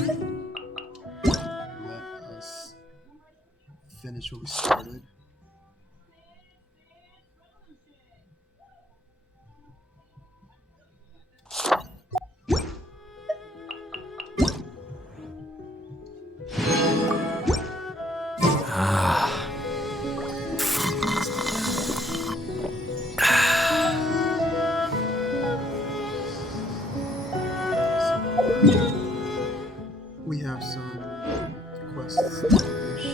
Let us finish what we started. We have some quests to finish.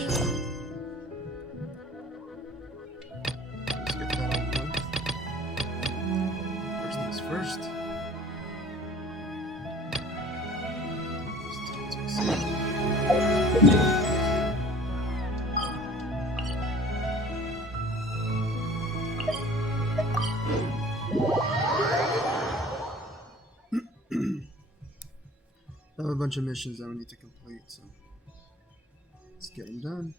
Let's get that over with. First things first. Let's take a save. I have a bunch of missions that we need to complete, so let's get them done.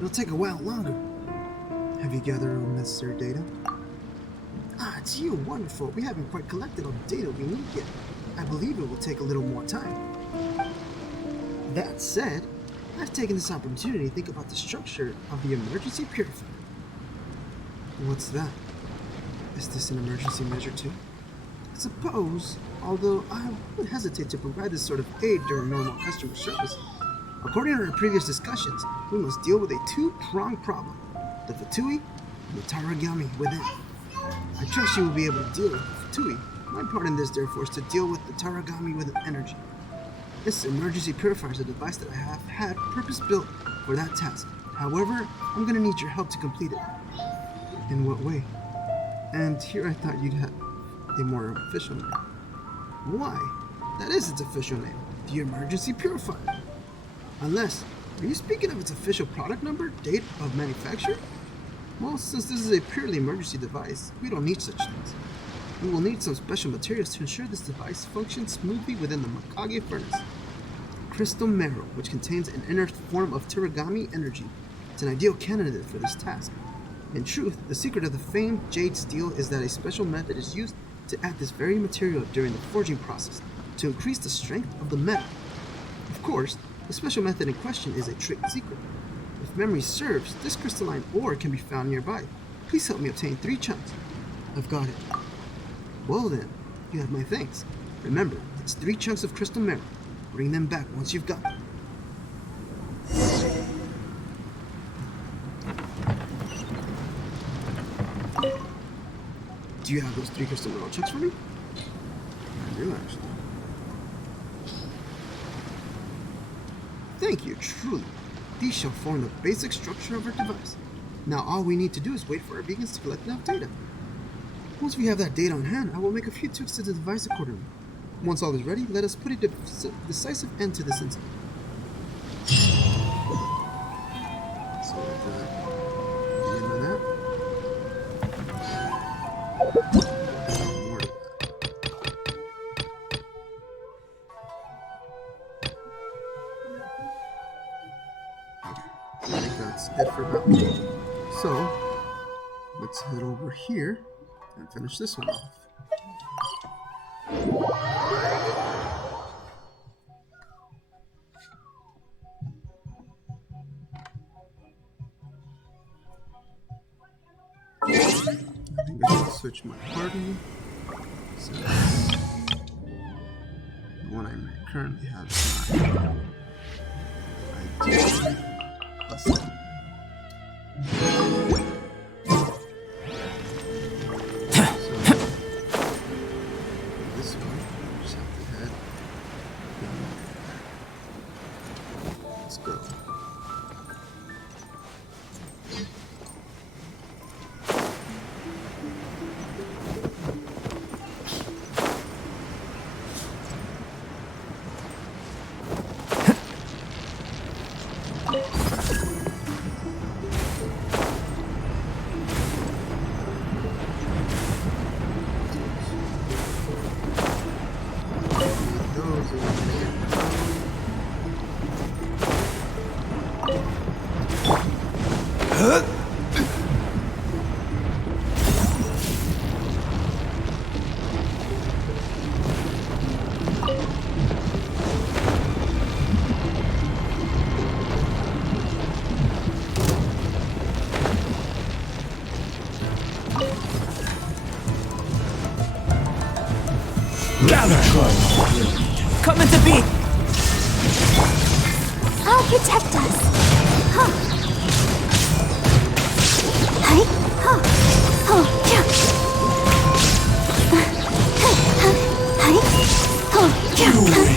It'll take a while longer. Have you gathered all necessary data? Ah, it's you. Wonderful. We haven't quite collected all the data we need yet. I believe it will take a little more time. That said, I've taken this opportunity to think about the structure of the emergency purifier. What's that? Is this an emergency measure too? I suppose, although I would hesitate to provide this sort of aid during normal customer service. According to our previous discussions, we must deal with a two-pronged problem, the Fatui and the Taragami within. I trust you will be able to deal with the Fatui. My part in this, therefore, is to deal with the Taragami with energy. This emergency purifier is a device that I have had purpose-built for that task. However, I'm going to need your help to complete it. In what way? And here I thought you'd have a more official name. Why? That is its official name, the emergency purifier. Unless, are you speaking of its official product number, date of manufacture? Well, since this is a purely emergency device, we don't need such things. We will need some special materials to ensure this device functions smoothly within the Makage furnace. Crystal marrow, which contains an inert form of Taragami energy. It's an ideal candidate for this task. In truth, the secret of the famed jade steel is that a special method is used to add this very material during the forging process to increase the strength of the metal. Of course, the special method in question is a trade secret. If memory serves, this crystalline ore can be found nearby. Please help me obtain 3 chunks. I've got it. Well then, you have my thanks. Remember, it's 3 chunks of crystal marrow. Bring them back once you've got them. Do you have those 3 crystal marrow chunks for me? I do, actually. Thank you, truly. These shall form the basic structure of our device. Now all we need to do is wait for our beacons to collect enough data. Once we have that data on hand, I will make a few tweaks to the device accordingly. Once all is ready, let us put a decisive end to this incident. So the end of that. More to that. Okay, I think that's it for about me. So, let's head over here and finish this one off. I think I should switch my party. So the one I currently have is not ideal. Let's see. This one, we just have to head down there. Let's go. Gather! Coming to be! I'll protect us. Huh. Hi. Huh. Oh, yeah. Hi. Oh, yeah. You win!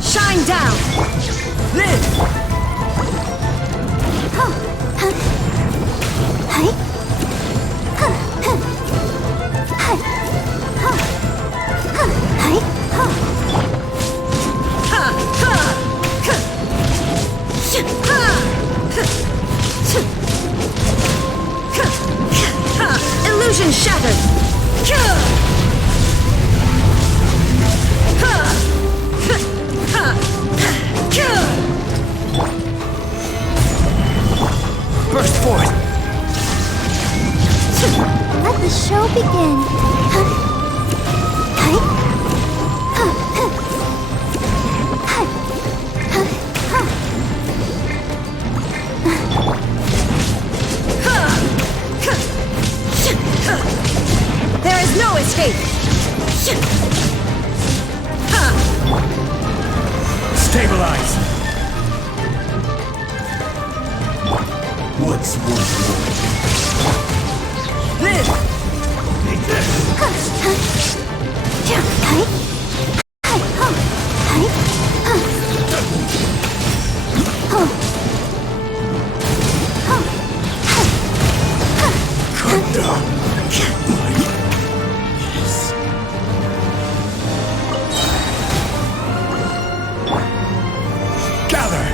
Shine down! Live! Huh. Huh. Hi. Huh. Huh. Hi. Huh. Huh. Hi. Huh. Ha! Ha! Ha! Sh- Ha! Ha! Ha! Ha! Illusion shattered! Ha! Burst forth! Let the show begin. Huh. Hi. Huh. Huh. Hi. Huh. Huh. There is no escape! Stabilize! What's one more? Live! Take this! Huh. Huh. Yeah. Hi. Hi. Huh. Hi. Huh. Huh. Huh. Hi. Huh. Cut down! Yes. Gather!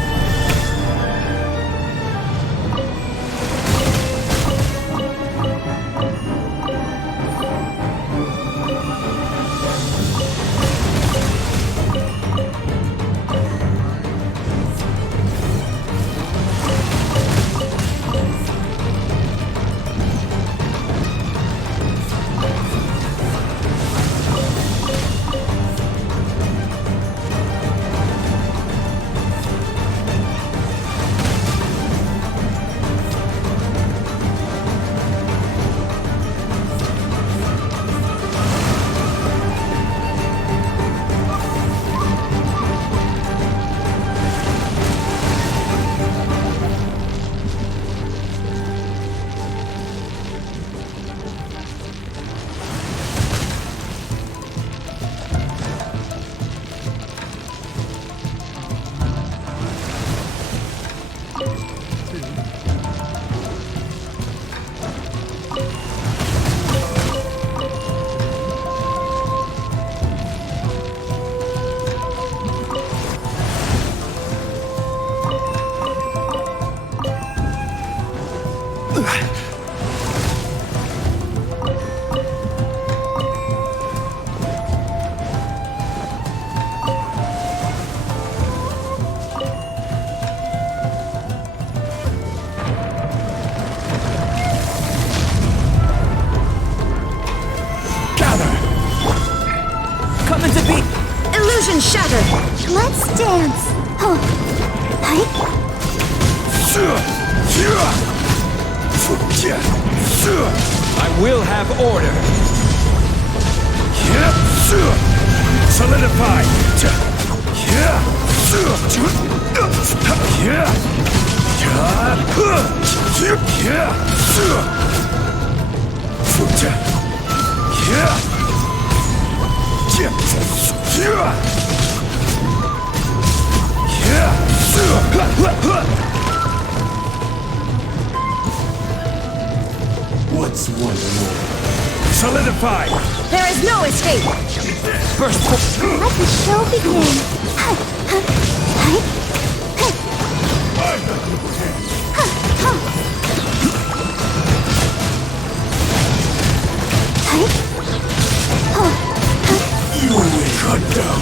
Illusion shattered! Let's dance! Oh. Hi. I will have order. Solidify. What's one more? Solidify! There is no escape! Burst forth! Let the show begin! Hi. Hi. Hi. You will cut down!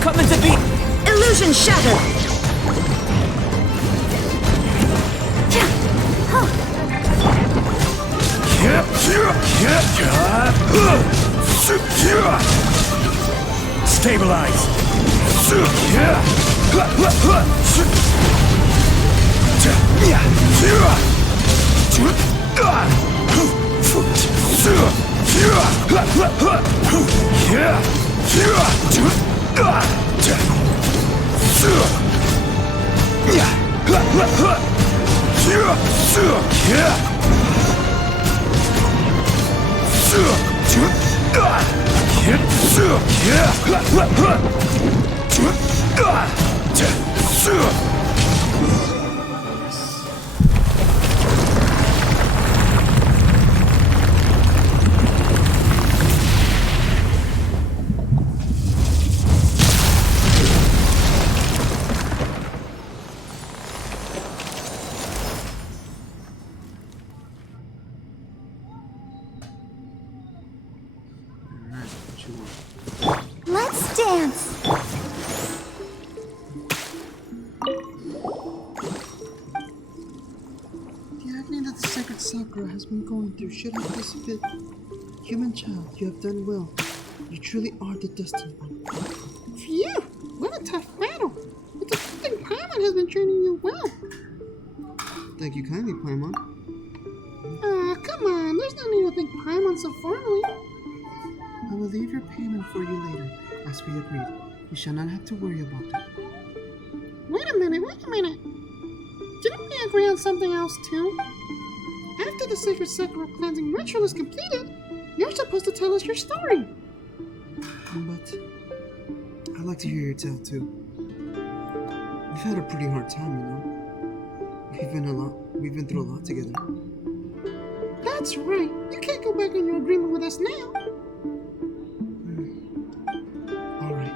Come into being! Illusion shattered! Stabilize! Alright, what you want? Let's dance! The agony that the sacred Sakura has been going through should have dissipated. Human child, you have done well. You truly are the destined one. Phew! What a tough battle! It's a good thing Paimon has been training you well. Thank you kindly, Paimon. Aw, come on, there's no need to thank Paimon so formally. I will leave your payment for you later, as we agreed. You shall not have to worry about that. Wait a minute. Didn't we agree on something else too? After the Sacred Sakura cleansing ritual is completed, you're supposed to tell us your story. But I'd like to hear your tale too. We've had a pretty hard time, you know. We've been through a lot together. That's right. You can't go back on your agreement with us now. Alright.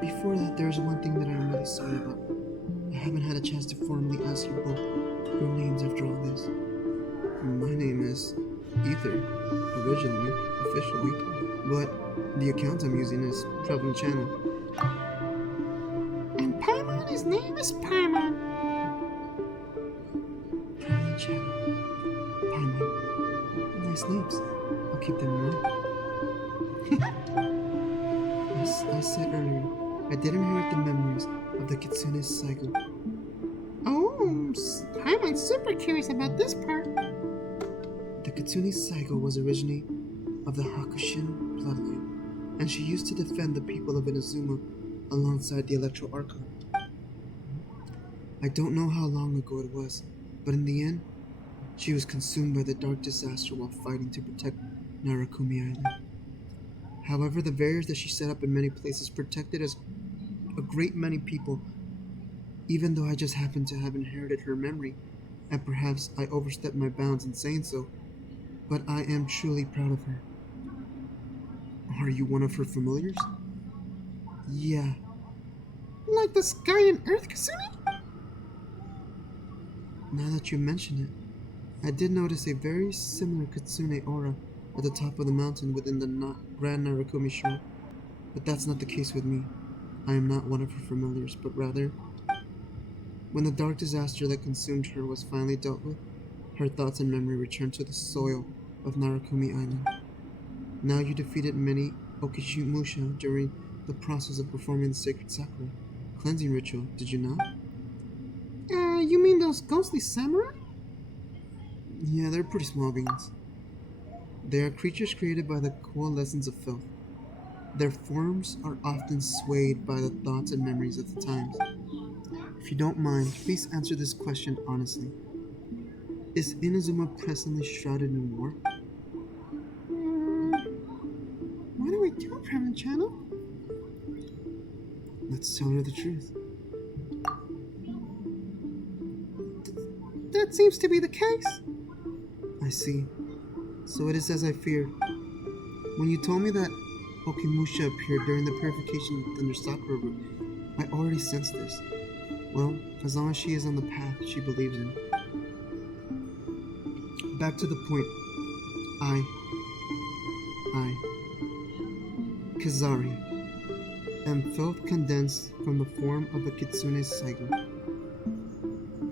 Before that, there's one thing that I'm really sorry about. I haven't had a chance to formally ask you both your names after all this. My name is Ether, originally, officially, but the account I'm using is Prevalent Channel. And Paimon, his name is Paimon. Prevalent Channel. Paimon. Nice names. I'll keep them in mind. As I said earlier, I did inherit the memories of the Kitsune Saigo. Oh, Paimon's super curious about this part. The Kitsune Saigo was originally of the Hakushin bloodline, and she used to defend the people of Inazuma alongside the Electro Archon. I don't know how long ago it was, but in the end, she was consumed by the dark disaster while fighting to protect Narakumi Island. However, the barriers that she set up in many places protected us a great many people, even though I just happened to have inherited her memory, and perhaps I overstepped my bounds in saying so, but I am truly proud of her. Are you one of her familiars? Yeah. Like the sky and earth Kitsune? Now that you mention it, I did notice a very similar Kitsune aura at the top of the mountain within the Grand Narukami Shore, but that's not the case with me. I am not one of her familiars, but rather, when the dark disaster that consumed her was finally dealt with, her thoughts and memory returned to the soil of Narukami Island. Now you defeated many Okishimusha during the process of performing the sacred sakura cleansing ritual, did you not? You mean those ghostly samurai? Yeah, they're pretty small beings. They are creatures created by the coalescence of filth. Their forms are often swayed by the thoughts and memories of the times. If you don't mind, please answer this question honestly. Is Inazuma presently shrouded in war? What do we do, Private Channel? Let's tell her the truth. That seems to be the case. I see. So it is as I feared. When you told me that Okimusha appeared during the purification of the Thunder Sakura root, I already sensed this. Well, as long as she is on the path she believes in. Back to the point. Kazari, am filth condensed from the form of a Kitsune Saigo.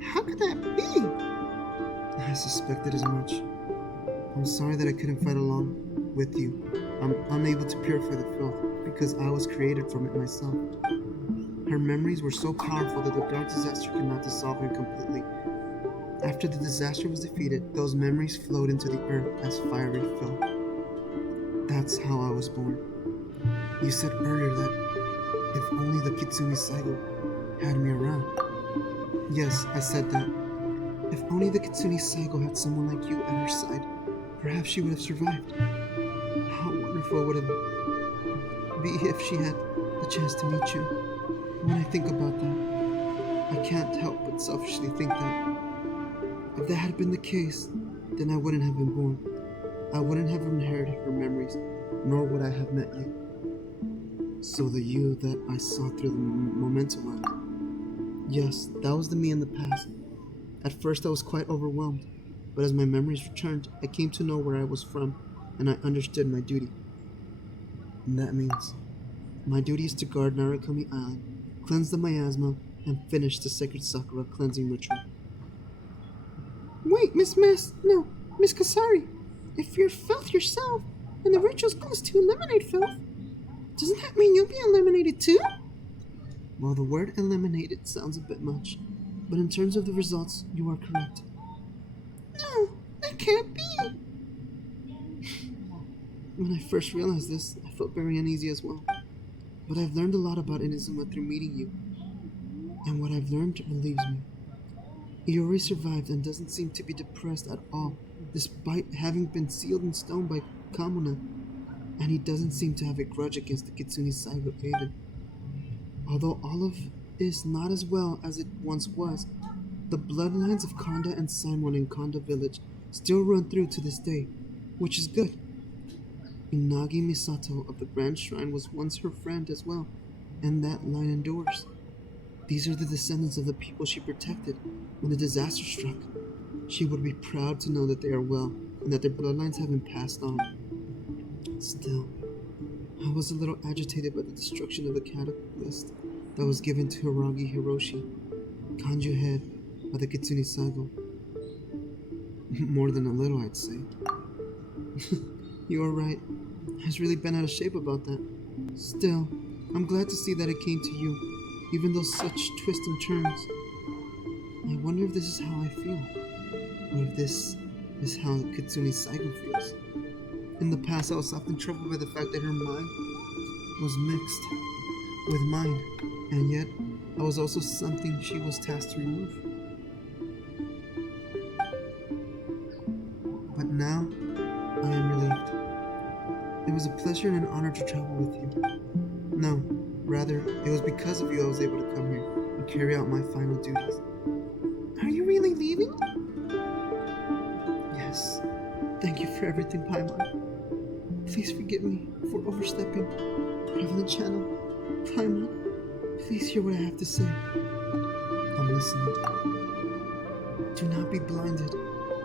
How could that be? I suspected as much. I'm sorry that I couldn't fight along with you. I'm unable to purify the filth because I was created from it myself. Her memories were so powerful that the dark disaster could not dissolve them completely. After the disaster was defeated, those memories flowed into the earth as fiery filth. That's how I was born. You said earlier that if only the Kitsune Saigo had me around. Yes, I said that. If only the Kitsune Saigo had someone like you at her side, perhaps she would have survived. How wonderful would it be if she had the chance to meet you. When I think about that, I can't help but selfishly think that if that had been the case, then I wouldn't have been born. I wouldn't have inherited her memories, nor would I have met you. So the you that I saw through the memento lens. Yes, that was the me in the past. At first I was quite overwhelmed, but as my memories returned, I came to know where I was from, and I understood my duty. And that means, my duty is to guard Narukami Island, cleanse the miasma, and finish the sacred sakura cleansing ritual. Wait, Miss Kasari. If you're filth yourself, and the ritual's goal is to eliminate filth, doesn't that mean you'll be eliminated too? Well, the word eliminated sounds a bit much, but in terms of the results, you are correct. No, that can't be. When I first realized this, I felt very uneasy as well. But I've learned a lot about Inazuma through meeting you, and what I've learned relieves me. Iori survived and doesn't seem to be depressed at all, despite having been sealed in stone by Kamuna, and he doesn't seem to have a grudge against the Kitsune Saigo either. Although Olive is not as well as it once was, the bloodlines of Kanda and Simon in Kanda village still run through to this day, which is good. Inagi Misato of the Grand Shrine was once her friend as well, and that line endures. These are the descendants of the people she protected when the disaster struck. She would be proud to know that they are well and that their bloodlines have been passed on. Still, I was a little agitated by the destruction of the catalyst that was given to Hiragi Hiroshi, Kanju head by the Kitsune Saigo. More than a little, I'd say. You are right. I was really bent out of shape about that. Still, I'm glad to see that it came to you, even though such twists and turns. I wonder if this is how I feel, or if this is how Kitsune Saigo feels. In the past, I was often troubled by the fact that her mind was mixed with mine, and yet I was also something she was tasked to remove. But now, I am relieved. It was a pleasure and an honor to travel with you. No, rather, it was because of you I was able to come here and carry out my final duties. Are you really leaving? Yes. Thank you for everything, Paimon. Please forgive me for overstepping Prevalent Channel. Paimon, please hear what I have to say. I'm listening. Do not be blinded.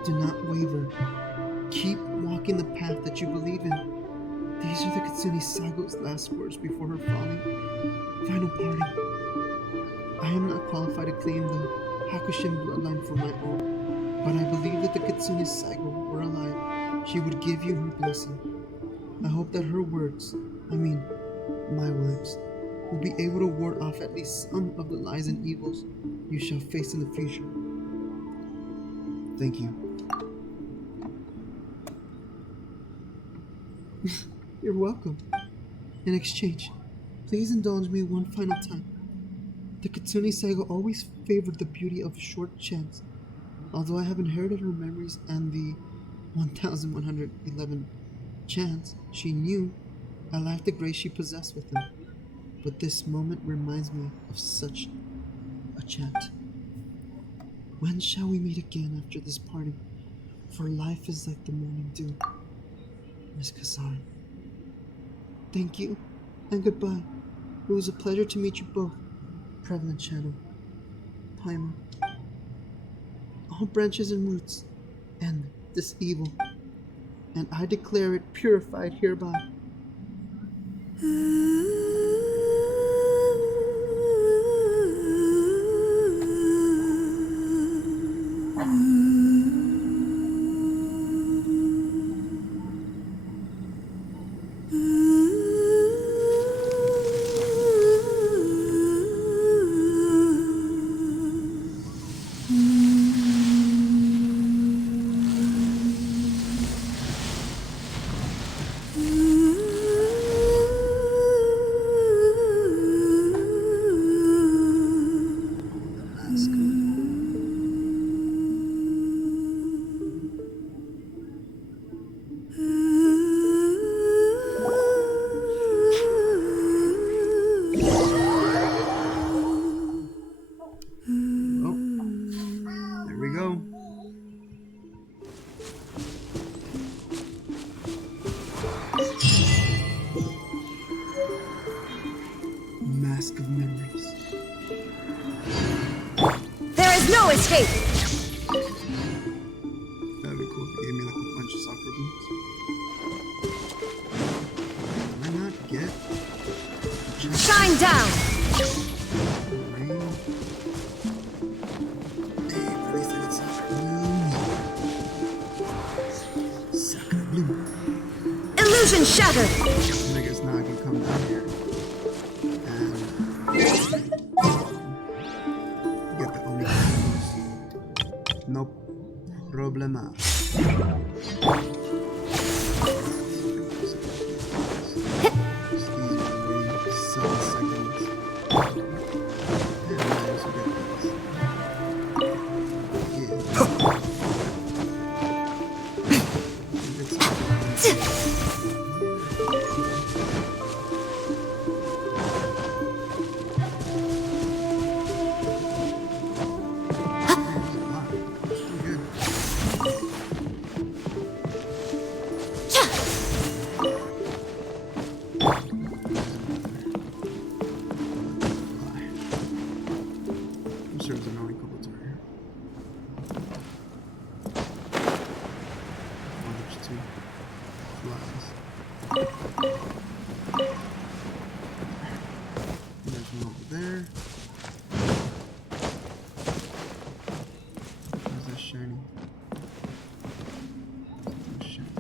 Do not waver. Keep walking the path that you believe in. These are the Kitsune Saigo's last words before her final parting. I am not qualified to claim the Hakushin bloodline for my own, but I believe that the Kitsune Saigo were alive. She would give you her blessing. I hope that her words, my words, will be able to ward off at least some of the lies and evils you shall face in the future. Thank you. You're welcome. In exchange, please indulge me one final time. The Kitsune Saigo always favored the beauty of short chants. Although I have inherited her memories and the 1111 chants, she knew I lacked the grace she possessed with them. But this moment reminds me of such a chant. When shall we meet again after this parting? For life is like the morning dew. Miss Kasari. Thank you, and goodbye. It was a pleasure to meet you both. Prevalent Channel. Paimon. All branches and roots end this evil, and I declare it purified hereby. Mask of memories. There is no escape! That'd be cool if you gave me like a bunch of soccer boots. Why not get Shine down! rain? Hey, at least I got soccer blue. Soccer blue. Illusion shattered! Niggas now I can come down here and get the only no problema. It's easy to wait 7 seconds. And I also get this. Yeah. I'm sure there's another couple to here. Oh, there's 2 flies. There's one over there. Where's that shiny? That's shiny.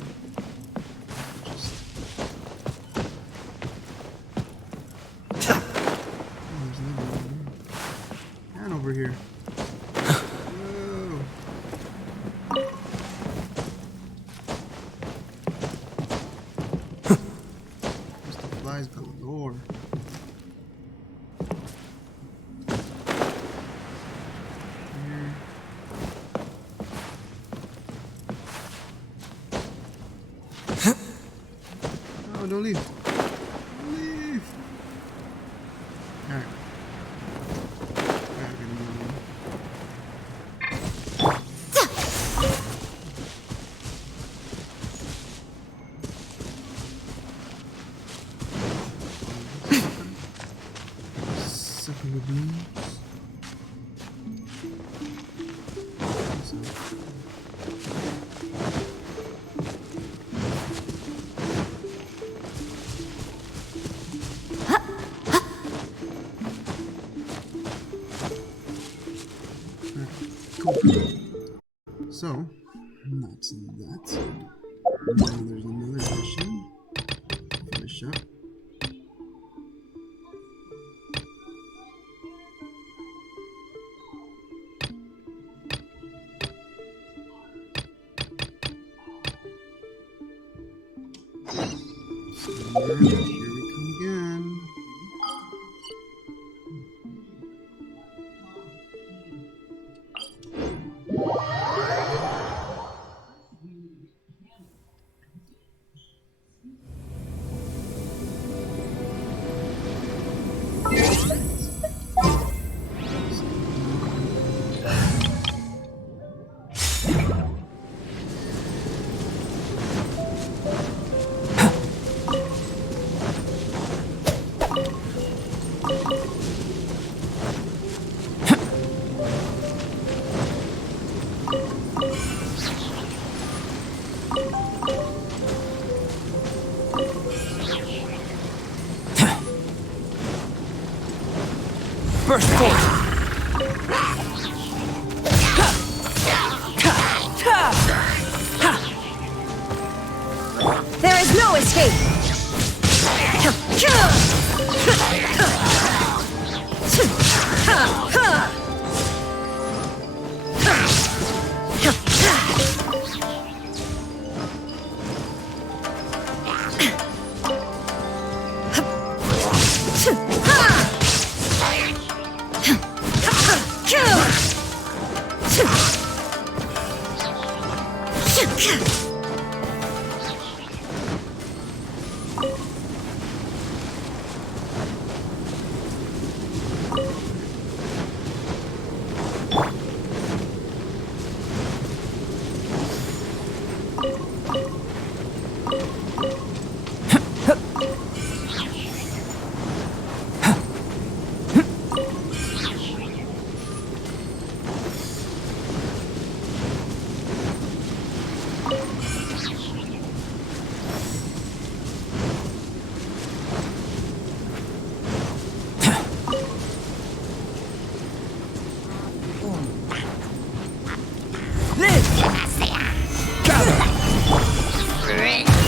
There's another one over here. And over here. Whoa. There's the flies galore. Here. Oh, don't leave. Don't leave. Alright. Alright, we're gonna move on. Sucking the beans. Cool. So, that's that. Now there's another mission. Finish up. And here we come again. Burst forth! There is no escape!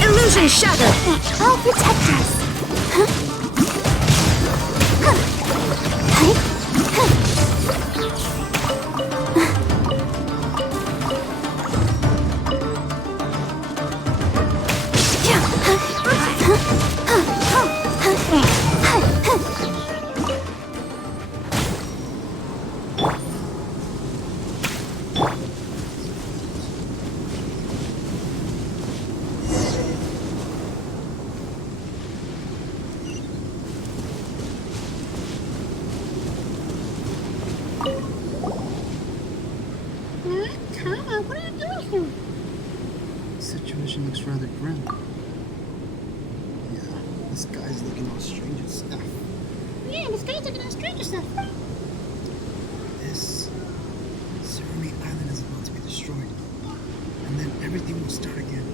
Illusion shattered! I'll protect us. Kama, what are you doing here? The situation looks rather grim. Yeah, this guy's looking all strange and stuff. Yeah, this guy's looking at stranger stuff. This Surumi Island is about to be destroyed. And then everything will start again.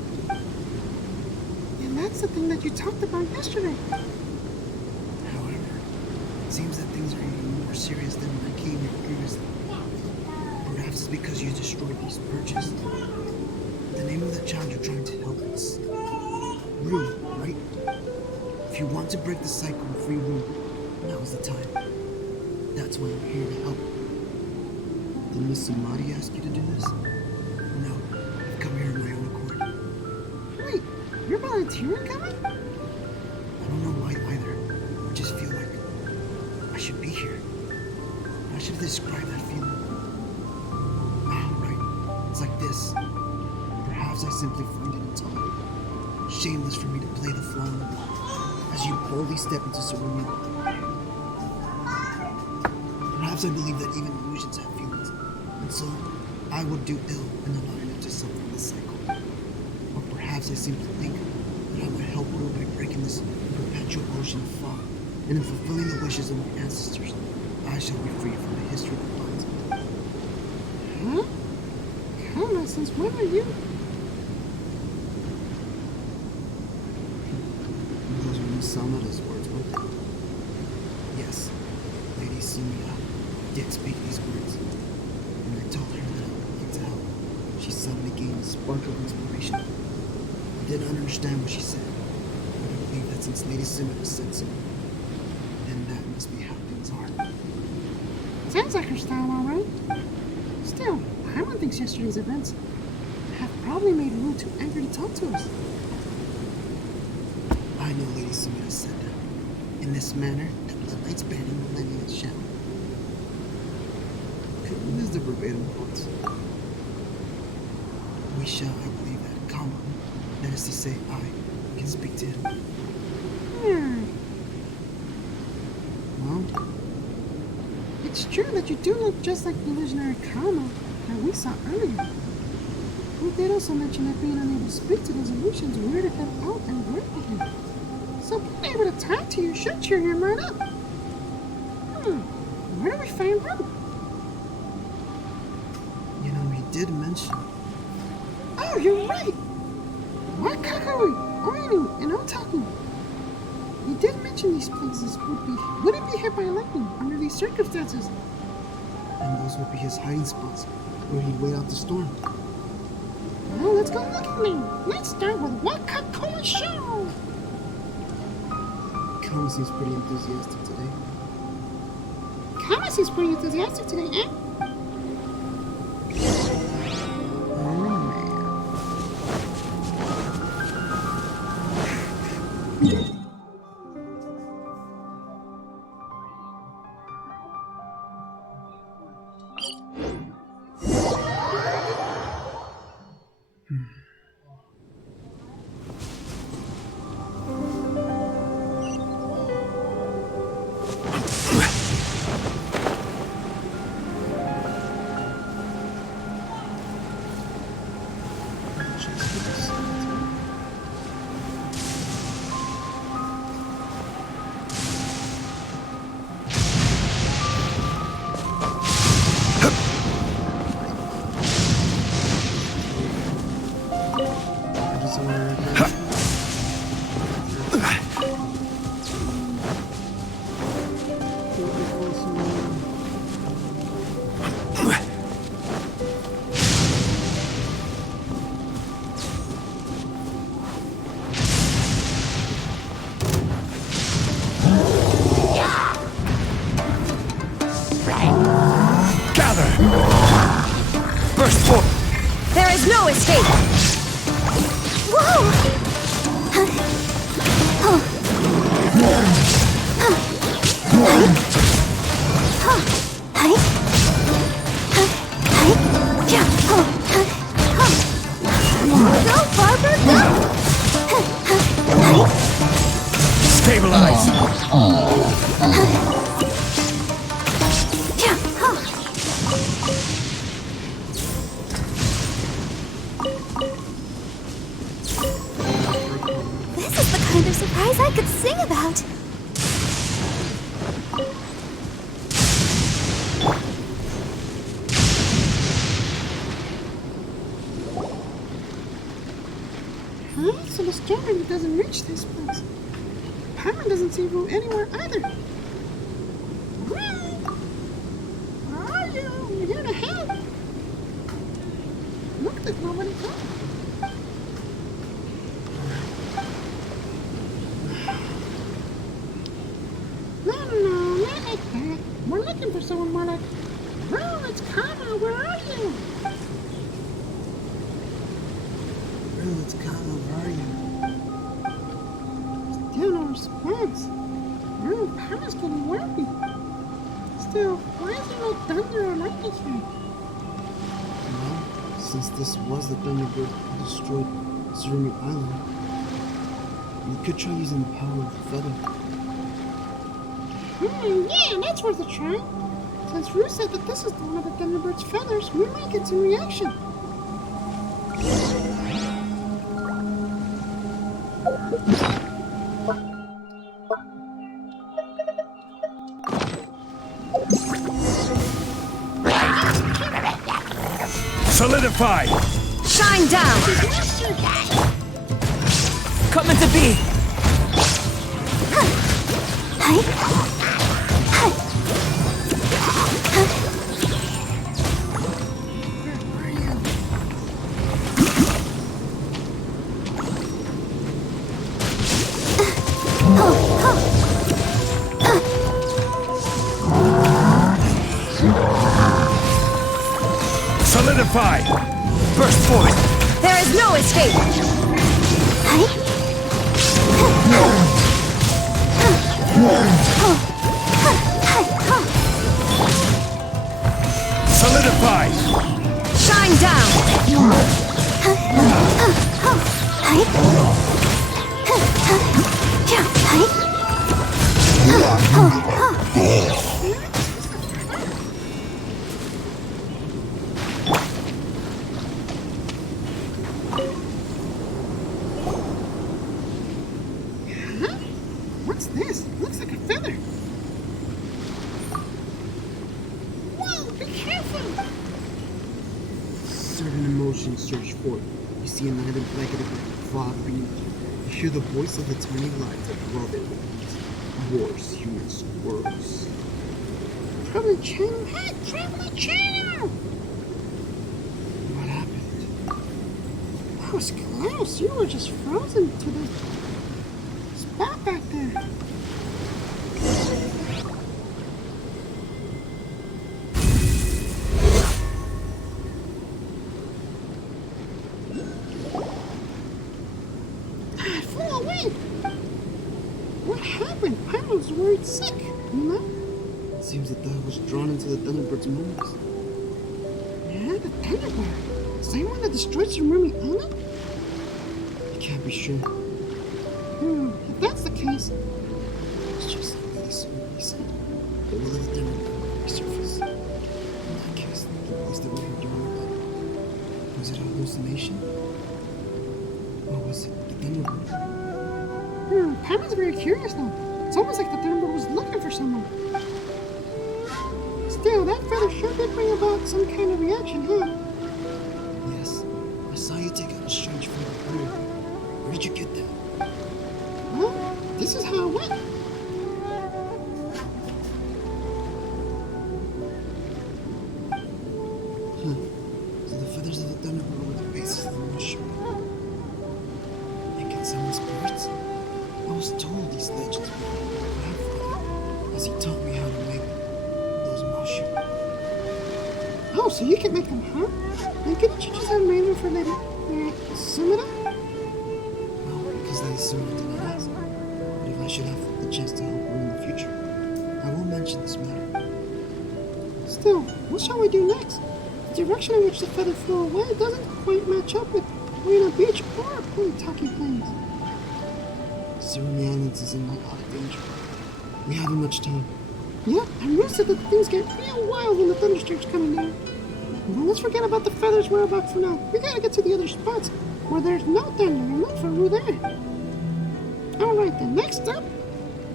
And that's the thing that you talked about yesterday. However, it seems that things are even more serious than when I came here previously. Perhaps it's because you destroyed these purchased. The name of the child you're trying to help is Rue, right? If you want to break the cycle and free Rue, now's the time. That's why I'm here to help. Did Miss Sumadi ask you to do this? No, I've come here on my own accord. Wait, you're volunteering, Kama? I don't know why either. I just feel like I should be here. I should describe that feeling. Ah, right. It's like this. Perhaps I simply find it intolerable. Shameless for me to play the flaw in the wall. as you boldly step into Cerulean. Perhaps I believe that even illusions have feelings, and so I would do ill in allowing them to suffer in this cycle. Or perhaps I simply think that I would help Rue by breaking this perpetual ocean of fog, and in fulfilling the wishes of my ancestors, I shall be free from the history that binds me. Huh? Kama, since when are you? Those were Miss Samada's words, weren't they? Yes, Lady Sumida did speak these words, and I told her that I would like to help. She suddenly gained a spark of inspiration. I didn't understand what she said, but I believe that since Lady Sumida said so, then that must be how things are. Sounds like her style, alright. Still, Paimon thinks yesterday's events have probably made Rue too angry to talk to us. I know Lady Sumida said that. In this manner, the bloodlight's banning will lend its shadow. This is the verbatim quotes. We shall, I believe, that Kama, that is to say, I, can speak to him. Well, It's true that you do look just like the illusionary Kama that we saw earlier. We did also mention that being unable to speak to those illusions weirded him out and worried him. So being able to talk to you should cheer him right up. Where do we find Rue? you know, he did mention. Oh, you're right! Wakakari, Oinu, and Otaku. He did mention these places wouldn't be hit by lightning under these circumstances. And those would be his hiding spots, where he'd wait out the storm. Well, let's go looking now. Let's start with Wakakari Show! Kama seems pretty enthusiastic today. Kama seems pretty enthusiastic today, eh? Oh man. Burst forth! There is no escape! Whoa! Go, Barbara, go! Stabilize! This is the kind of surprise I could sing about. Huh? So the storm doesn't reach this place. Paimon doesn't see Rue anywhere either. Rue! Where are you? We're here to help. Look, there's nobody coming. No, not like that. We're looking for someone more like, Rue, it's Kama, where are you? Rue, it's Kama, where are you? Still no response. Rue, Kama's getting worried. Still, why is there no thunder or lightning here? Well, since this was the Thunderbird who destroyed Tsurumi Island, You could try using the power of the feather. Yeah, that's worth a try. Since Rue said that this is one of the Thunderbird's feathers, we might get some reaction. Solidify! Shine down! Come into being! Solidify! Burst forth! There is no escape! Solidify! Shine down! What's this? Looks like a feather. Whoa, be careful! Certain emotions search for it. You see a night blanketed with fog beneath you. You hear the voice of the tiny light that grow their wings. Wars, humans, worlds. Probably Channel. Hey, Traveling Channel! What happened? That was close. You were just frozen to the spot back there. It flew away. What happened? I was worried sick, you know? It seems that was drawn into the Thunderbird's moons. Yeah, the Thunderbird. Same one that destroyed Surumi Island? I can't be sure. If that's the case, It's just like Lady Sumeri said. The will of the Thunderbird will resurface. In that case, the voice that we heard during the battle, was it a hallucination? Or was it the Thunderbird? Paimon's very curious now. It's almost like the Thunderbird was looking for someone. Still, that feather sure did bring about some kind of reaction, huh? Yes. I saw you take out a strange feather earlier. Where did you get that? Well, this is how it went. So the feathers of the Thunderbird were the basis of the mushroom. It can summon spirits? I was told these legends were from my grandfather, as he taught me how to make those mushrooms. Oh, so you can make them, huh? Then couldn't you just have made them for Lady Sumida? Well, because they assumed it didn't ask. But if I should have the chance to help her in the future, I will mention this matter. Still, what shall we do next? The direction in which the feather flew away doesn't quite match up with Marina Beach or Punitaki Plains. Surumi Islands is in a lot of danger. We haven't much time. Yeah, and Ruth said that things get real wild when the thunderstorm's coming down. Well, let's forget about the feather's whereabouts for now. We gotta get to the other spots where there's no thunder and look for Rue there. Alright, then next up,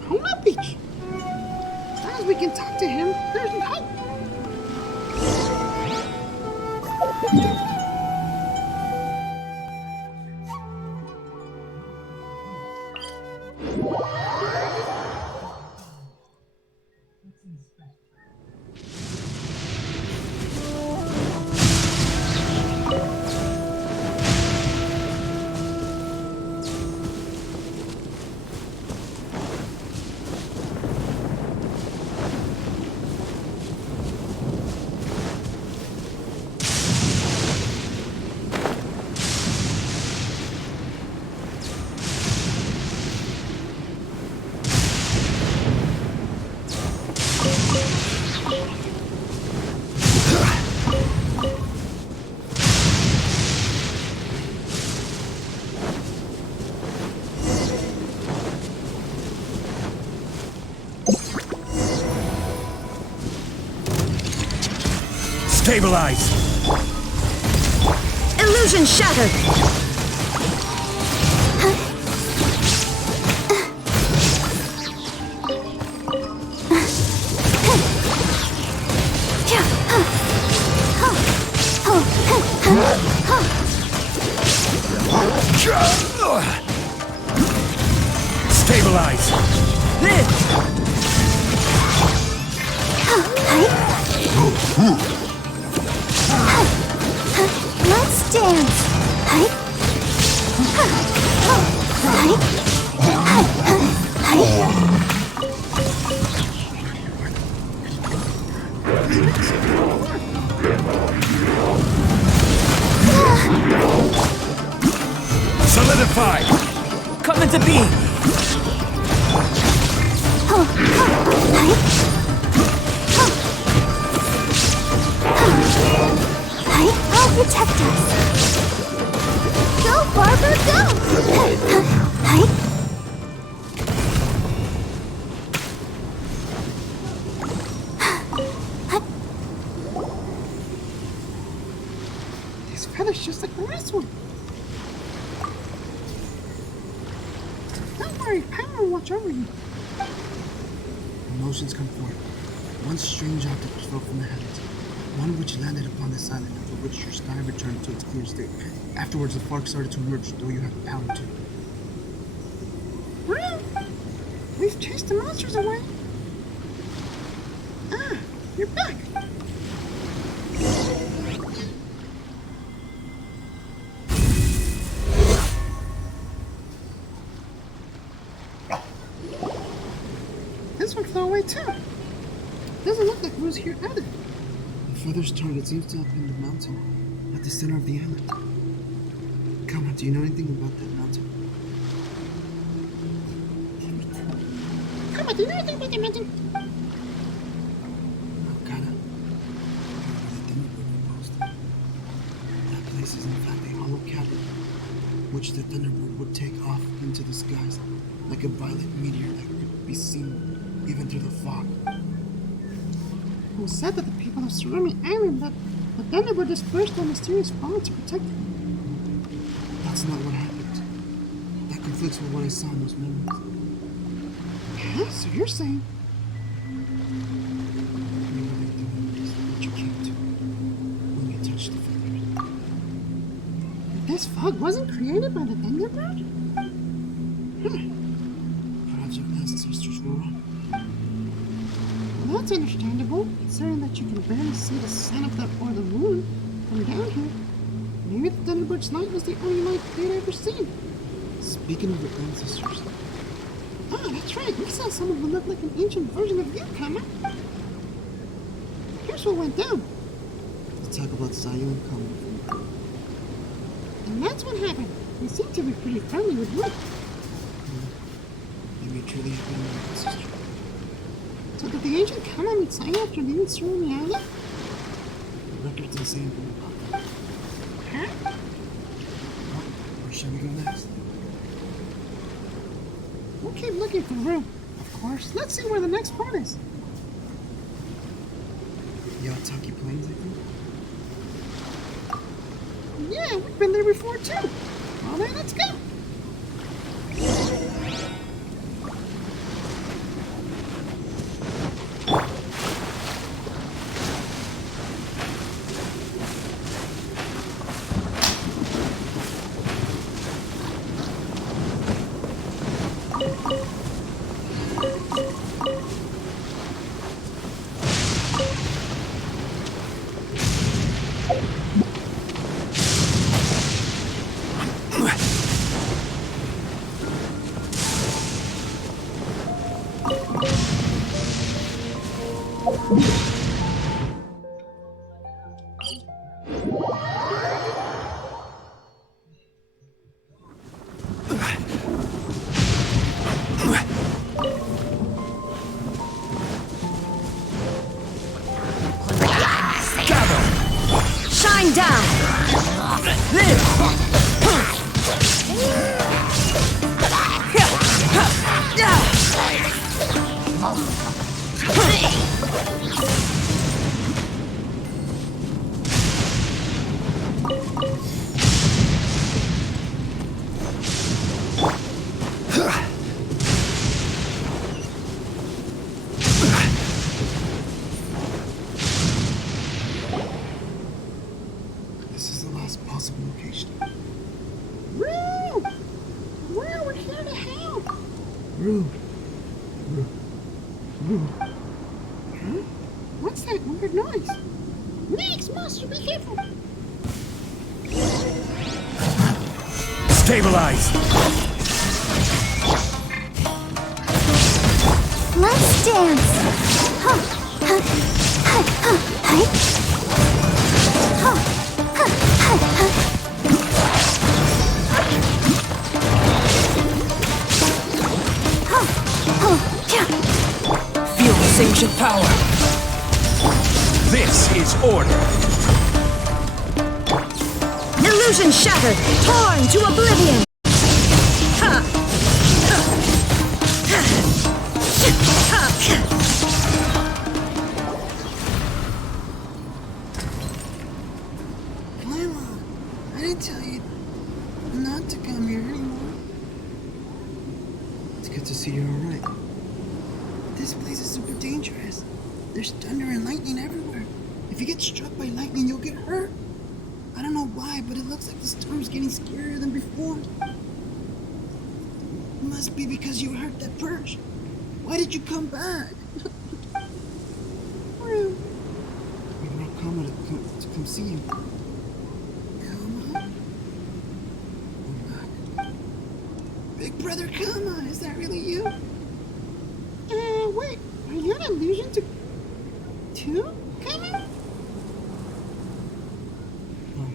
Hona Beach. As long as we can talk to him, there's hope. Stabilize! Illusion shattered! Stabilize! Let's dance. Solidify! Come into being! I'll protect us. Go, Barber, go! These feathers just like the last one. Don't worry, Pam will watch over you. Emotions come forth. One strange object fell from the heavens, one which landed upon this island, after which your sky returned to its clear state. Afterwards, the fog started to emerge, though you have power to. Well, we've chased the monsters away. Ah, you're back. This one flew away too. Doesn't look like it was here either. The feather's target seems to have been the mountain at the center of the island. Come on, do you know anything about that mountain? Come on, do you know anything about the mountain? Well, kinda. Where the Thunderbird reposed. That place is in fact a hollow cavern, which the Thunderbird would take off into the skies like a violet meteor that could be seen even through the fog. It was said that the people of Surami Island that the Thunderbird dispersed on mysterious fog to protect them. That's not what happened. That conflicts with what I saw in those memories. Huh? So you're saying You were like the memories that you came to when you touched the feathers. this fog wasn't created by the Thunderbird? Perhaps our ancestors were wrong. Well, that's understandable, considering that you can barely see the sun of the or the moon from down here. Maybe the Thunderbird's light was the only light they'd ever seen. Speaking of your ancestors, Ah, that's right. We saw someone who looked like an ancient version of you, Kama. Here's what went down. let's talk about Sayu and Kama. And that's what happened. They seem to be pretty friendly with Luke. You may truly have been my ancestor. So did the ancient Kama meet Saya after leaving Surumi Island? The records don't say anything about that. Huh? Where shall we go next? We'll keep looking for room. Of course. Let's see where the next part is. Yawataki Plains, I think? Yeah, we've been there before too. Well then, let's go. Shine down! Huh? What's that weird noise? Max, monster, be careful! Stabilize! Let's dance! Huh, huh, huh, huh, huh. Huh, huh, huh, huh. Huh, huh, yeah. Feel this ancient power. This is order! Illusion shattered, torn to oblivion. Ha! Grandma, I didn't tell you not to come here anymore. It's good to see you're alright. This place is super dangerous. There's thunder and lightning everywhere. If you get struck by lightning, you'll get hurt. I don't know why, but it looks like the storm's getting scarier than before. It must be because you hurt that perch. Why did you come back? Well, We brought Kama to come see you. Kama? Big brother Kama, is that really you? Wait, are you an illusion to Kama? Oh,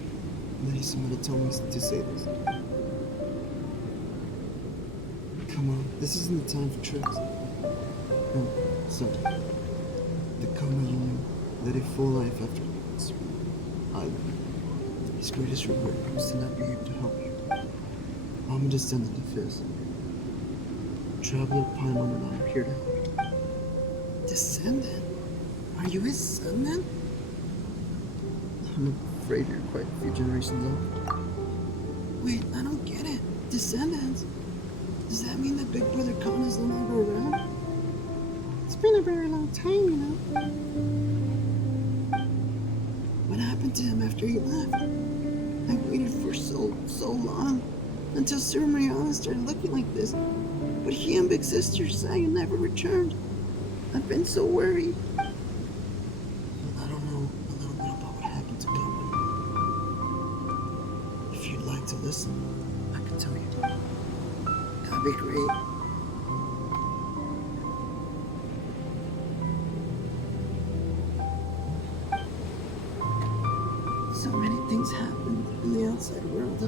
maybe somebody told me to say this. Come on, this isn't the time for tricks. Oh, so, the Kama you knew led a full life after this island. His greatest regret was to not be able to help you. I'm a descendant of his. Traveler Paimon and I are here to help you. Descendant? Are you his son then? I'm afraid you're quite a few generations old. Wait, I don't get it. Descendants? Does that mean that Big Brother Khan is no longer around? It's been a very long time, you know. What happened to him after he left? I waited for so long until Sir Mariana started looking like this. But he and Big Sister Saya never returned. I've been so worried. I don't know a little bit about what happened to Kama. If you'd like to listen, I can tell you. That'd be great. So many things happened in the outside world, huh?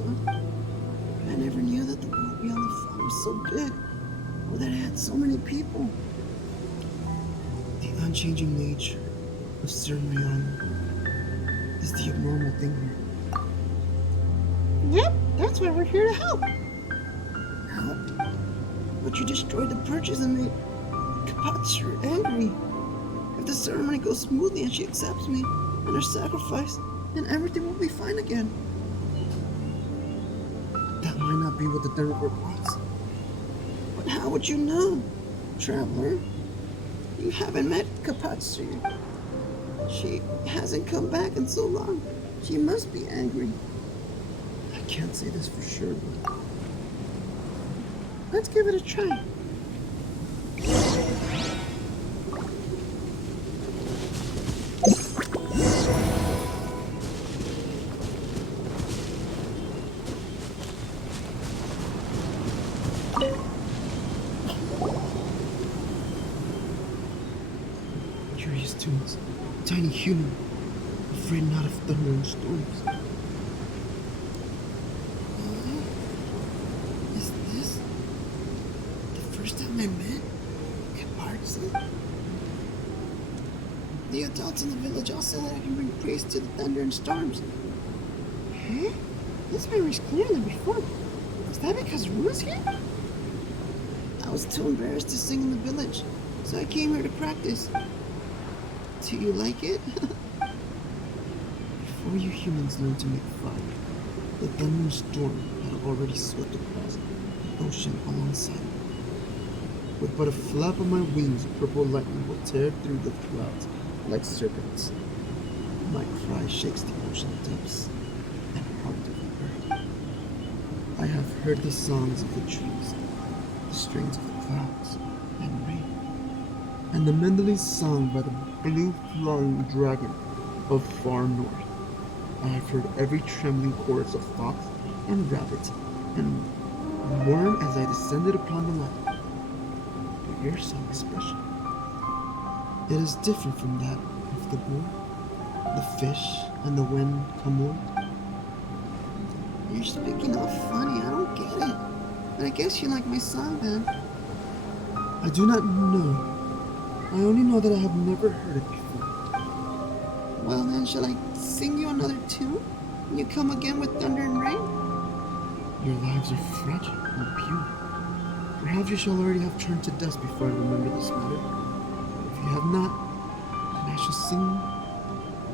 I never knew that the world beyond the farm was so big, or that it had so many people. The unchanging nature of Sir Mariana is the abnormal thing here. Yep, that's why we're here to help. Help? But you destroyed the perches and made Kapatsu angry. If the ceremony goes smoothly and she accepts me and her sacrifice, then everything will be fine again. That might not be what the Thunderbird wants. But how would you know, traveler? You haven't met Kapatsu. She hasn't come back in so long. She must be angry. I can't say this for sure, but Let's give it a try. curious tunes. Tiny human, afraid not of thunder and storms. Is this the first time I met Kapatsu? The adults in the village all said that I can bring praise to the thunder and storms. Huh? This memory's clearer than before. Is that because Rua's here? I was too embarrassed to sing in the village, so I came here to practice. Do you like it? Before you humans learned to make fire, the thunder and storm had already swept across the ocean alongside me. With but a flap of my wings, purple lightning will tear through the clouds like serpents. My cry shakes the ocean depths and heart of the earth. I have heard the songs of the trees, the strains of the clouds, and rain. and the melodies sung by the blue flying dragon of far north. I have heard every trembling chorus of fox and rabbit and worm as I descended upon the ladder. But your song is special. It is different from that of the bull, the fish, and the wind come. You're speaking all funny. I don't get it. But I guess you like my song, then. I do not know. I only know that I have never heard it before. Well, then, shall I sing you another tune? And you come again with thunder and rain? Your lives are fragile and pure. Perhaps you shall already have turned to dust before I remember this matter. If you have not, then I shall sing.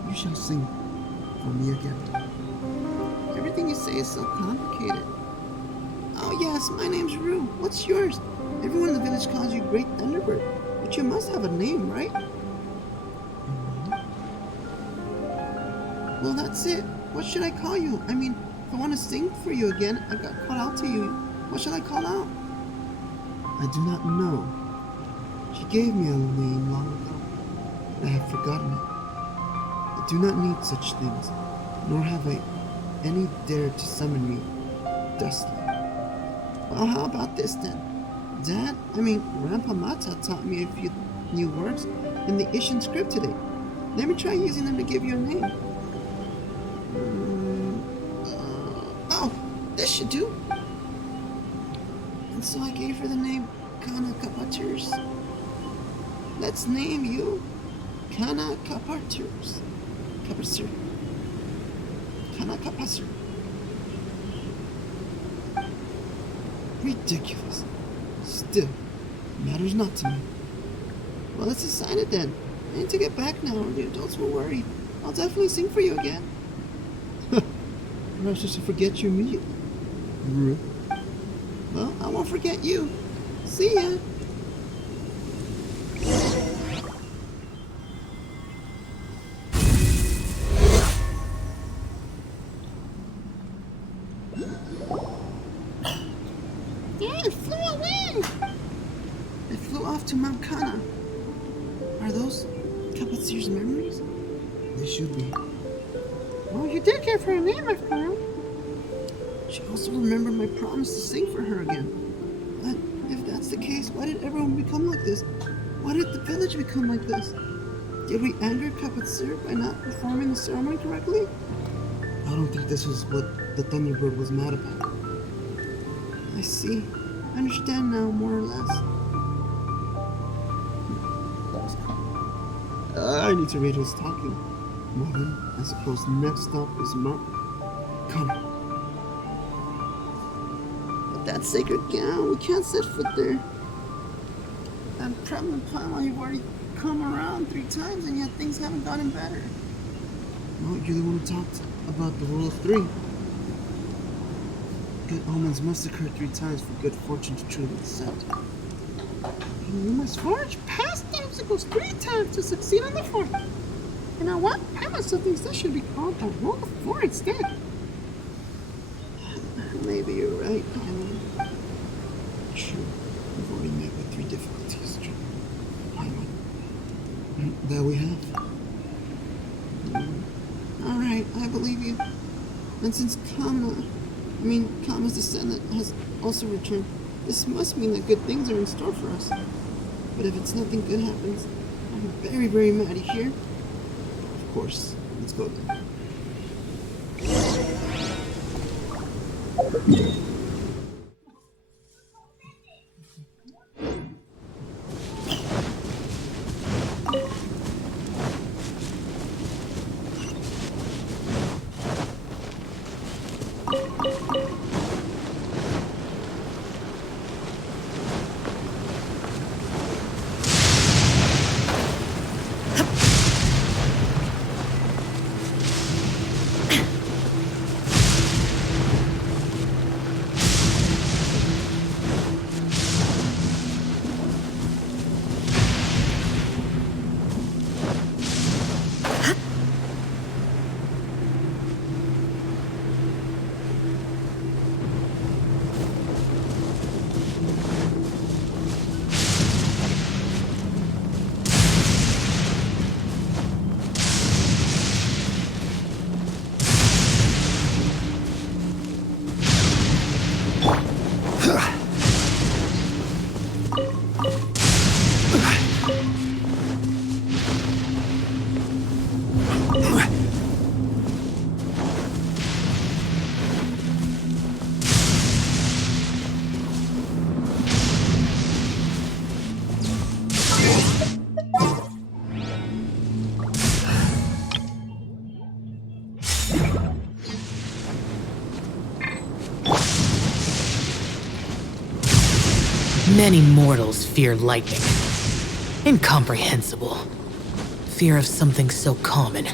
You shall sing for me again. Everything you say is so complicated. Oh, yes, my name's Rue. What's yours? Everyone in the village calls you Great Thunderbird. But you must have a name, right? Well, that's it. What should I call you? I mean, if I want to sing for you again, I got called out to you. What should I call out? I do not know. She gave me a name long ago, and I have forgotten it. I do not need such things, nor have I any dare to summon me, Dustly. Well, how about this then? Grandpa Mata taught me a few new words in the Ishan script today. Let me try using them to give you a name. Oh, this should do. And so I gave her the name Kana Kapaturs. Let's name you Kana Kapaturs. Kapasur. Kana Kapasur. Ridiculous. Still, matters not to me. Well, let's decide it then. I need to get back now, or the adults will worry. I'll definitely sing for you again. Perhaps I shall forget you immediately. Rue. Well, I won't forget you. See ya. Yeah, it flew away. It flew off to Mount Kana. Are those Kapatsir's memories? They should be. Well, you did give her a name, I found. She also remembered my promise to sing for her again. But if that's the case, why did everyone become like this? Why did the village become like this? Did we anger Kapatsir by not performing the ceremony correctly? I don't think this was what the Thunderbird was mad about. I see. I understand now, more or less. I need to read who's talking. Well then, I suppose the next stop is Mount Kana. But that sacred gown, we can't set foot there. And problem Pama, you've already come around 3 times and yet things haven't gotten better. Well, you're the one who talked about the rule of 3. Good omens must occur 3 times for good fortune to truly descend. You must forge past obstacles 3 times to succeed on the 4th. You know what? Pama still thinks this should be called a roll of 4 instead. Maybe you're right, Pama. True. We've already met with 3 difficulties. True. That we have. Alright, I believe you. And since Kama's descendant has also returned, this must mean that good things are in store for us. But if it's nothing good happens, I'm very, very mad here. Of course. Let's go then. Many mortals fear lightning. Incomprehensible. Fear of something so common.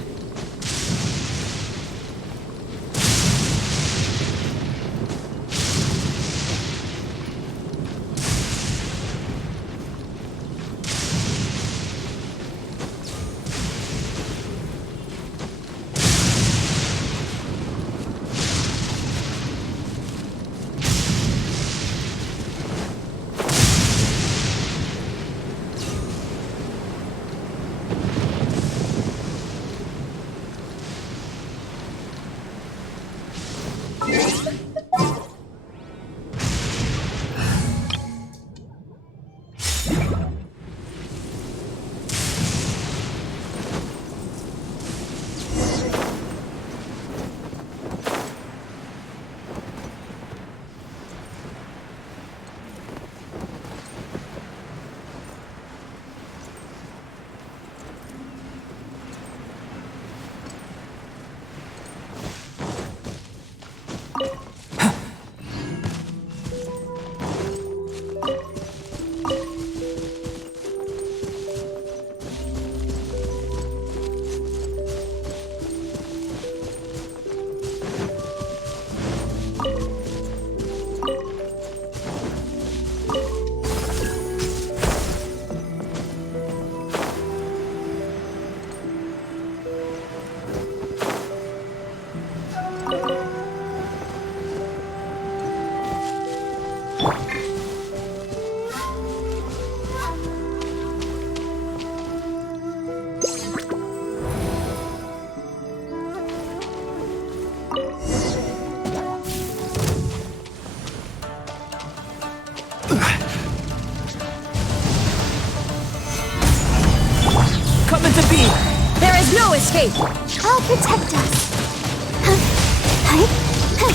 Come into being! There is no escape! I'll protect us. Huh. Hi. Huh.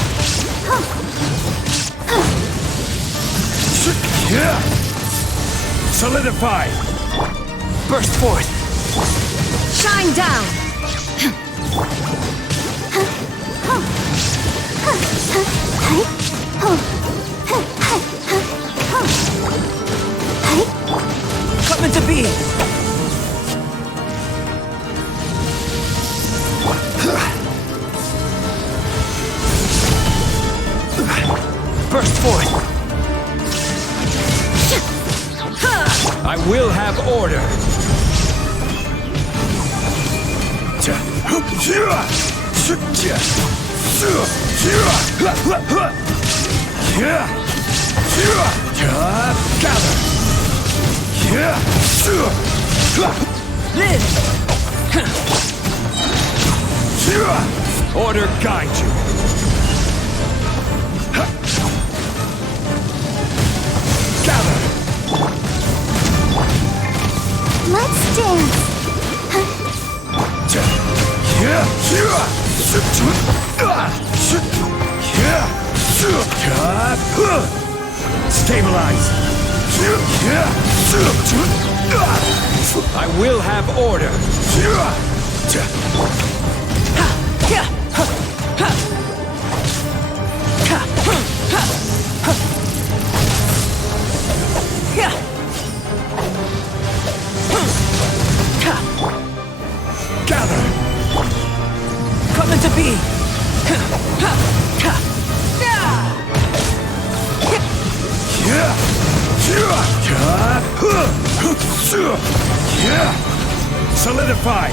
Huh. Yeah. Solidify. Burst forth! Shine down! Hi. Oh. Huh. Hi. Huh. Oh. Hi. Come into being! Burst forth! I will have order. Gather. Live! Order guide you. Gather. Let's dance. Stabilize. I will have order. Gather. Come into being! Solidify.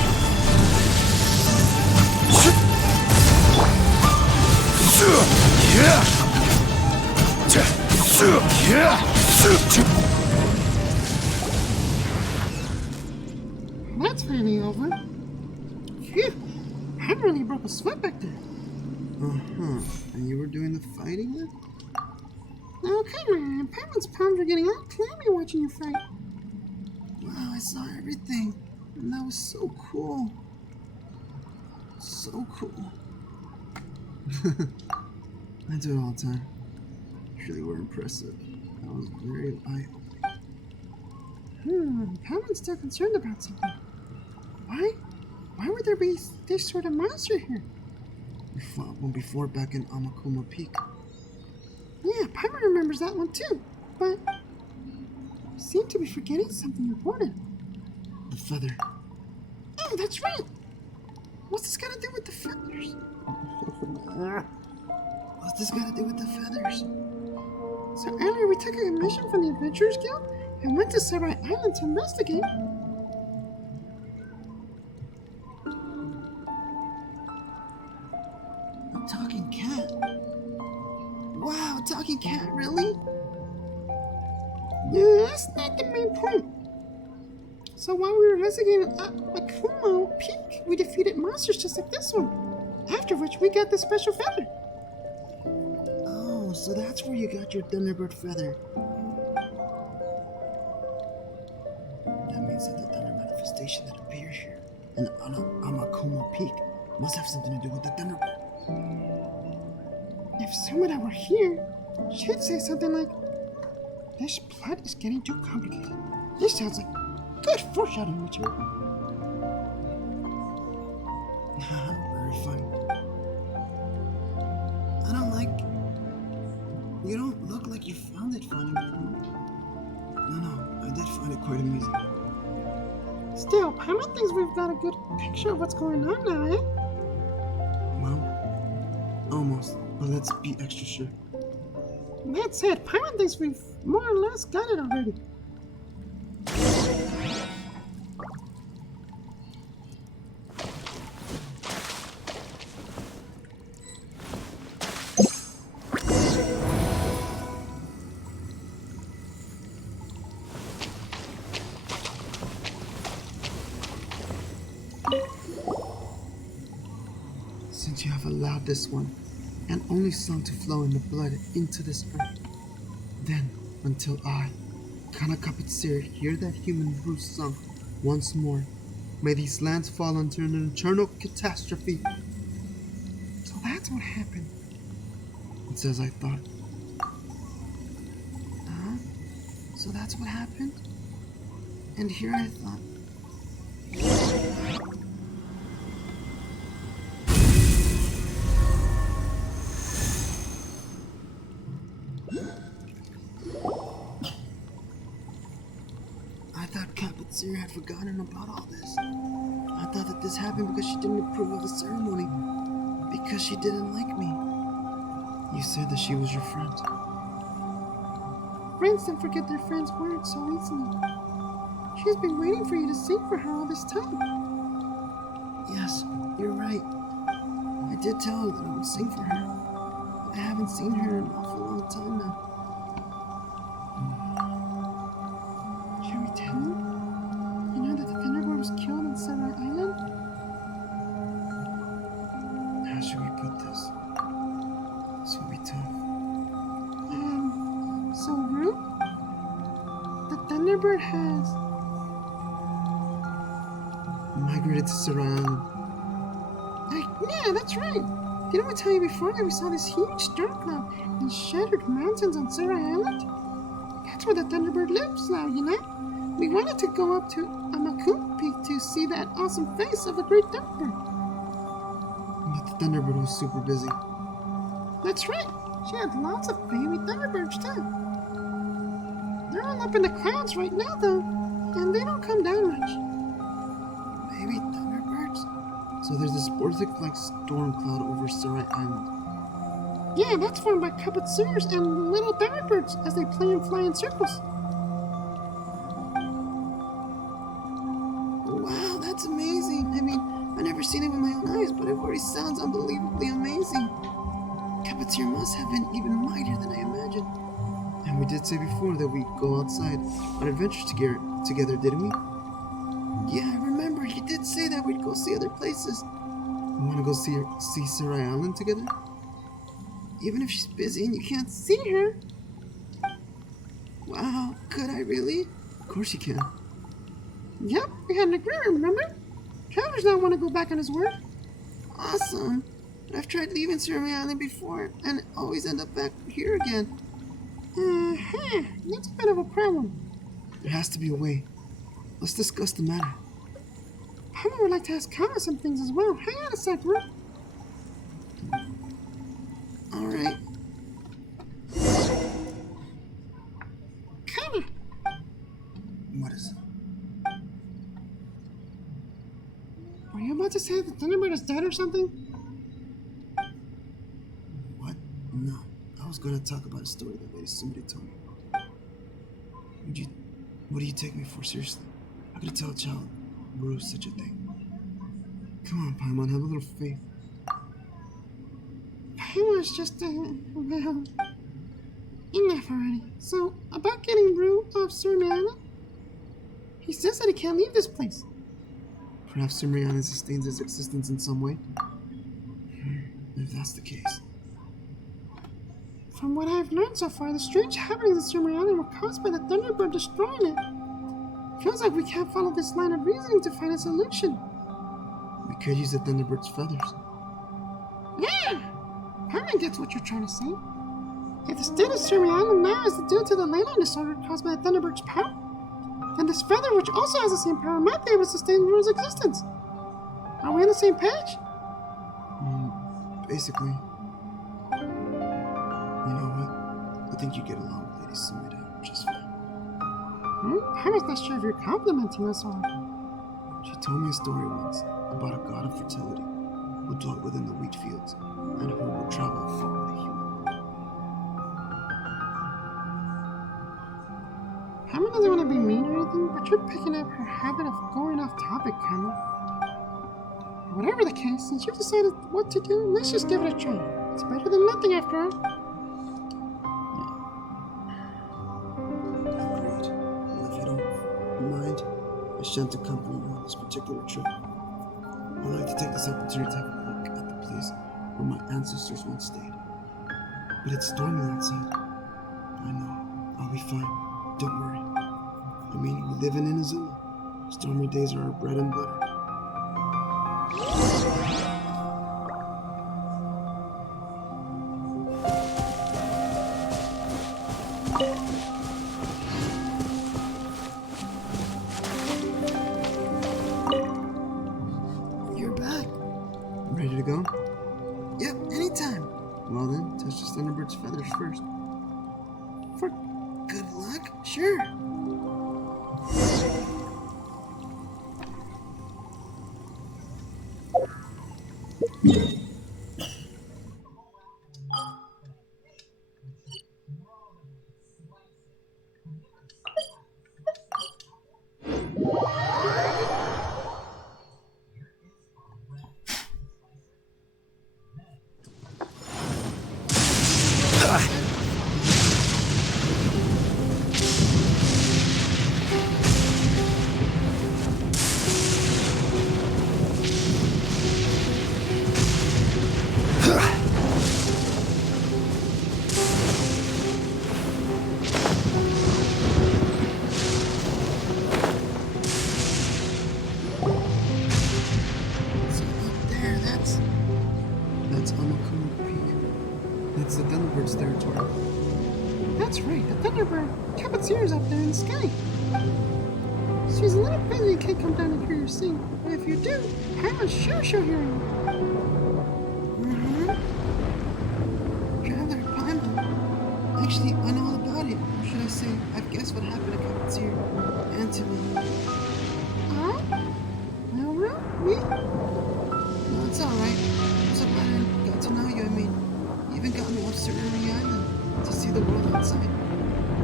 That's finally over. Phew, I really broke a sweat back there. Uh-huh. And you were doing the fighting then? Okay, man. Paimon's palms are getting all clammy watching you fight. Wow, I saw everything. And that was so cool. So cool. I do it all the time. You really were impressive. That was very eye-opening. Paimon's still concerned about something. Why? Why would there be this sort of monster here? We fought one before back in Amakuma Peak. Yeah, Paimon remembers that one too. But seem to be forgetting something important. The feather. Oh, that's right. What's this got to do with the feathers? What's this got to do with the feathers? So earlier we took a mission from the Adventurers Guild and went to Sarai Island to investigate. A talking cat. Wow, a talking cat, really? Yeah, that's not the main point. So while we were investigating Akumo Peak, we defeated monsters just like this one. After which we got the special feather. Oh, so that's where you got your Thunderbird feather. That means that the thunder manifestation that appeared here and on Amakumo Peak must have something to do with the Thunderbird. If someone were here, she'd say something like, "This plot is getting too complicated." This sounds like good foreshadowing material. Very funny. I don't like... You don't look like you found it funny. No, I did find it quite amusing. Still, Paimon thinks we've got a good picture of what's going on now, eh? Well, almost. But let's be extra sure. That said, Paimon thinks we've more or less got it already. Since you have allowed this one and only song to flow in the blood into this earth, then until I, Kanakapitsir, hear that human roost song once more, may these lands fall under an eternal catastrophe. So that's what happened. It's as I thought. Huh? So that's what happened? And here I thought. I thought Kapitsir had forgotten about all this. I thought that this happened because she didn't approve of the ceremony. Because she didn't like me. You said that she was your friend. Friends don't forget their friends' words so easily. She's been waiting for you to sing for her all this time. Yes, you're right. I did tell her that I would sing for her. I haven't seen her in an awful long time now. Should we tell her? You know that the Thunderbird was killed on Sarai Island? How should we put this? This will be tough. So Rue? The Thunderbird has... Migrated to Sarai Island. Yeah, that's right. Didn't we tell you before that we saw this huge storm cloud and shattered mountains on Sarai Island? That's where the Thunderbird lives now, you know? We wanted to go up to Amakumo Peak to see that awesome face of a great Thunderbird. But the Thunderbird was super busy. That's right. She had lots of baby Thunderbirds too. They're all up in the clouds right now though, and they don't come down much. Baby Thunderbirds? So there's this vortex-like storm cloud over Sarai Island. Yeah, that's formed by Kabutsirs and little Thunderbirds as they play and fly in circles. Wow, that's amazing. I mean, I've never seen it with my own eyes, but it already sounds unbelievably amazing. Kabutsir must have been even mightier than I imagined. And we did say before that we'd go outside on adventures together, didn't we? Yeah, I remember. You did say that we'd go see other places. You want to go see Sarai Island together? Even if she's busy and you can't see her? Wow, could I really? Of course you can. Yep, we had an agreement, remember? Travis now want to go back on his word. Awesome. But I've tried leaving Sarai Island before and always end up back here again. That's a bit of a problem. There has to be a way. Let's discuss the matter. Paimon would like to ask Kama some things as well. Hang on a sec, bro. Alright. Kama, you about to say that Thunderbird is dead or something? What? No. I was gonna talk about a story that Lady Sumire told me. What do you take me for, seriously? How could I tell a child Bruce such a thing? Come on, Paimon, have a little faith. Paimon's just, well, enough already. So, about getting Rue off Surmi Island? He says that he can't leave this place. Perhaps Sumeriana sustains his existence in some way? If that's the case. From what I've learned so far, the strange happenings in Surmi Island were caused by the Thunderbird destroying it. Feels like we can't follow this line of reasoning to find a solution. We could use the Thunderbird's feathers. Yeah! Paimon gets what you're trying to say. If the state of Surmi Island now is due to the leyline disorder caused by the Thunderbird's power, then this feather, which also has the same power, might be able to sustain Rue's existence. Are we on the same page? Basically. You know what? I think you get along with Lady Sumire just fine. Paimon's not sure if you're complimenting us or... She told me a story once about a god of fertility who dwelt within the wheat fields and who would travel far with a human. Paimon doesn't want to be mean or anything, but you're picking up her habit of going off topic, kinda. Whatever the case, since you've decided what to do, let's just give it a try. It's better than nothing after all. Agreed. Well, if you don't mind, I shan't accompany you on this particular trip. I'd like to take this opportunity to have a look at the place where my ancestors once stayed. But it's stormy outside. I know. I'll be fine. Don't worry. I mean, we live in Inazuma. Stormy days are our bread and butter. You're back. Ready to go? Yep, anytime. Well then, touch the Thunderbird's feathers first. For good luck? Sure. That's Amakuma Peak. That's the Thunderbird's territory. That's right, the Thunderbird kept its ears up there in the sky. She's a little busy and can't come down and hear you sing, but if you do, Paimon's sure she'll hear you. Traveler Paimon. Actually, I know all about it. Or should I say, I've guessed what happened to Kappatir and to me. Huh? Well, me? No, it's alright. I'm so glad I got to know you. I mean, you even got me off Sururi Island to see the world outside.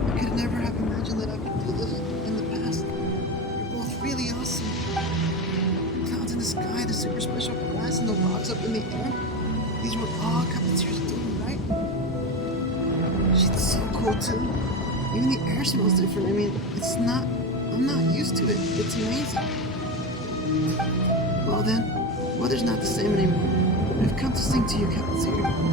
I could never have imagined that I could do this in the past. You're both really awesome. The clouds in the sky, the super special grass, and the rocks up in the air. These were all Kappatir's doing, right? She's so cool too. Even the air smells different. I mean, I'm not used to it. It's amazing. Well then, weather's not the same anymore. I've come to sing to you, Kappatir.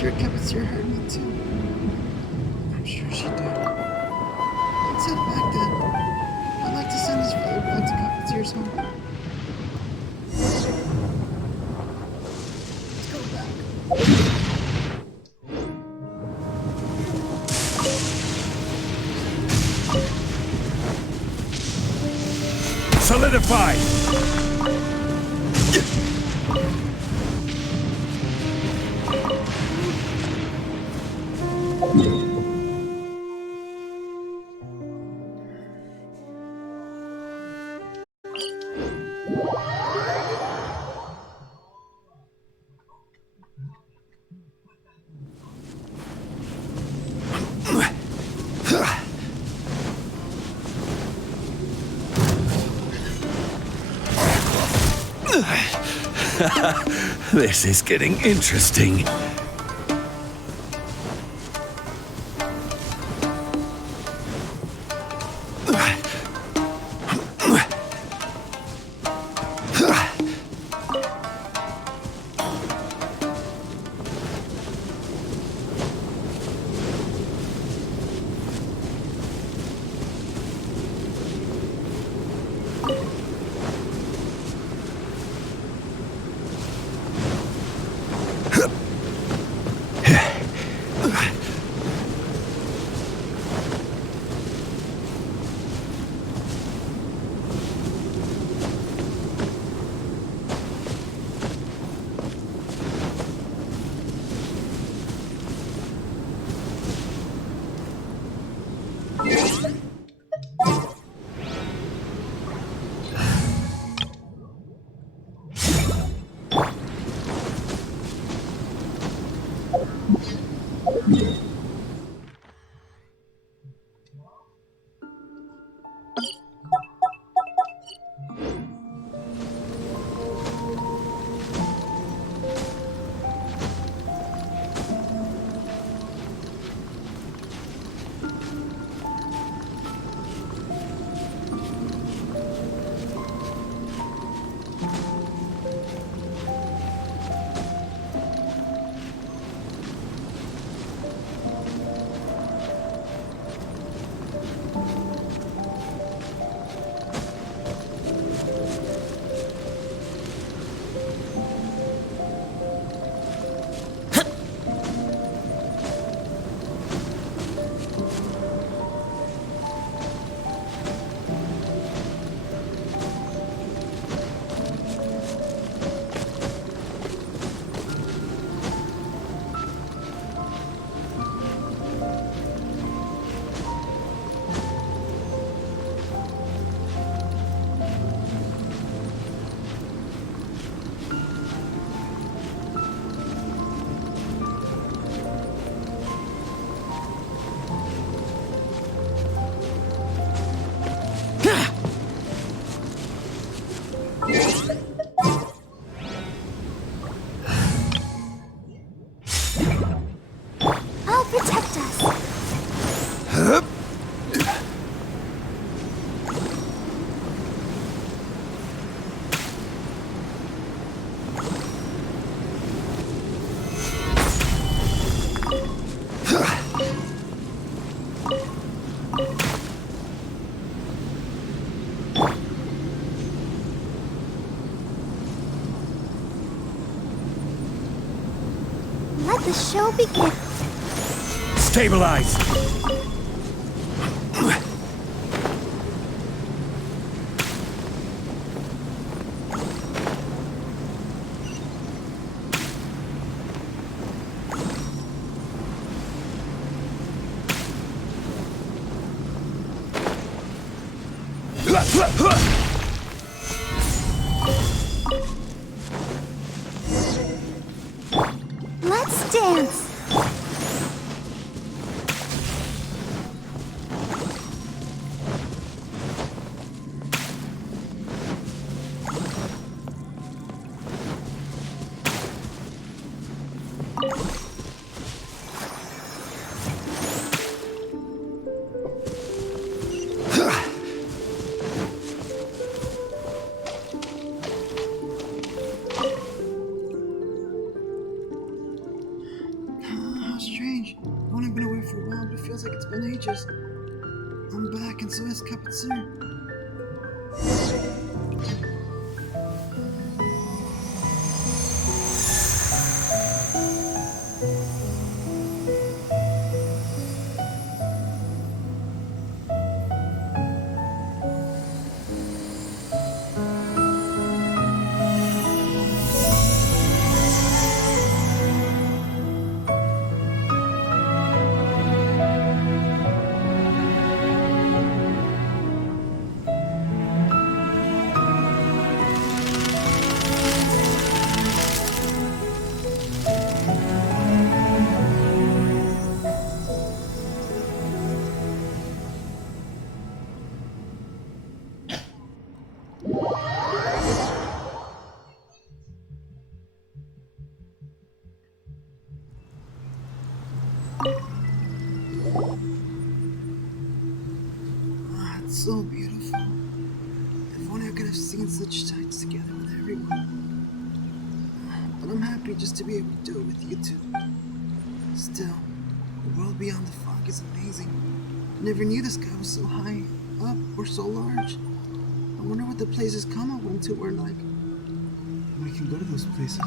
sure Cuppeteer heard me too. I'm sure she did. Let's head back then. I'd like to send this feather back to Cuppeteer's home. Let's go back. Solidified! This is getting interesting. I'll protect us. Let the show begin. Stabilize! Let's dance. strange. I've only been away for a while, but it feels like it's been ages. I'm back, and so is Kaputsuru. Ah, it's so beautiful. If only I could have seen such sights together with everyone. But I'm happy just to be able to do it with you two. Still, the world beyond the fog is amazing. I never knew the sky was so high up or so large. I wonder what the places Kama went to were like. We can go to those places.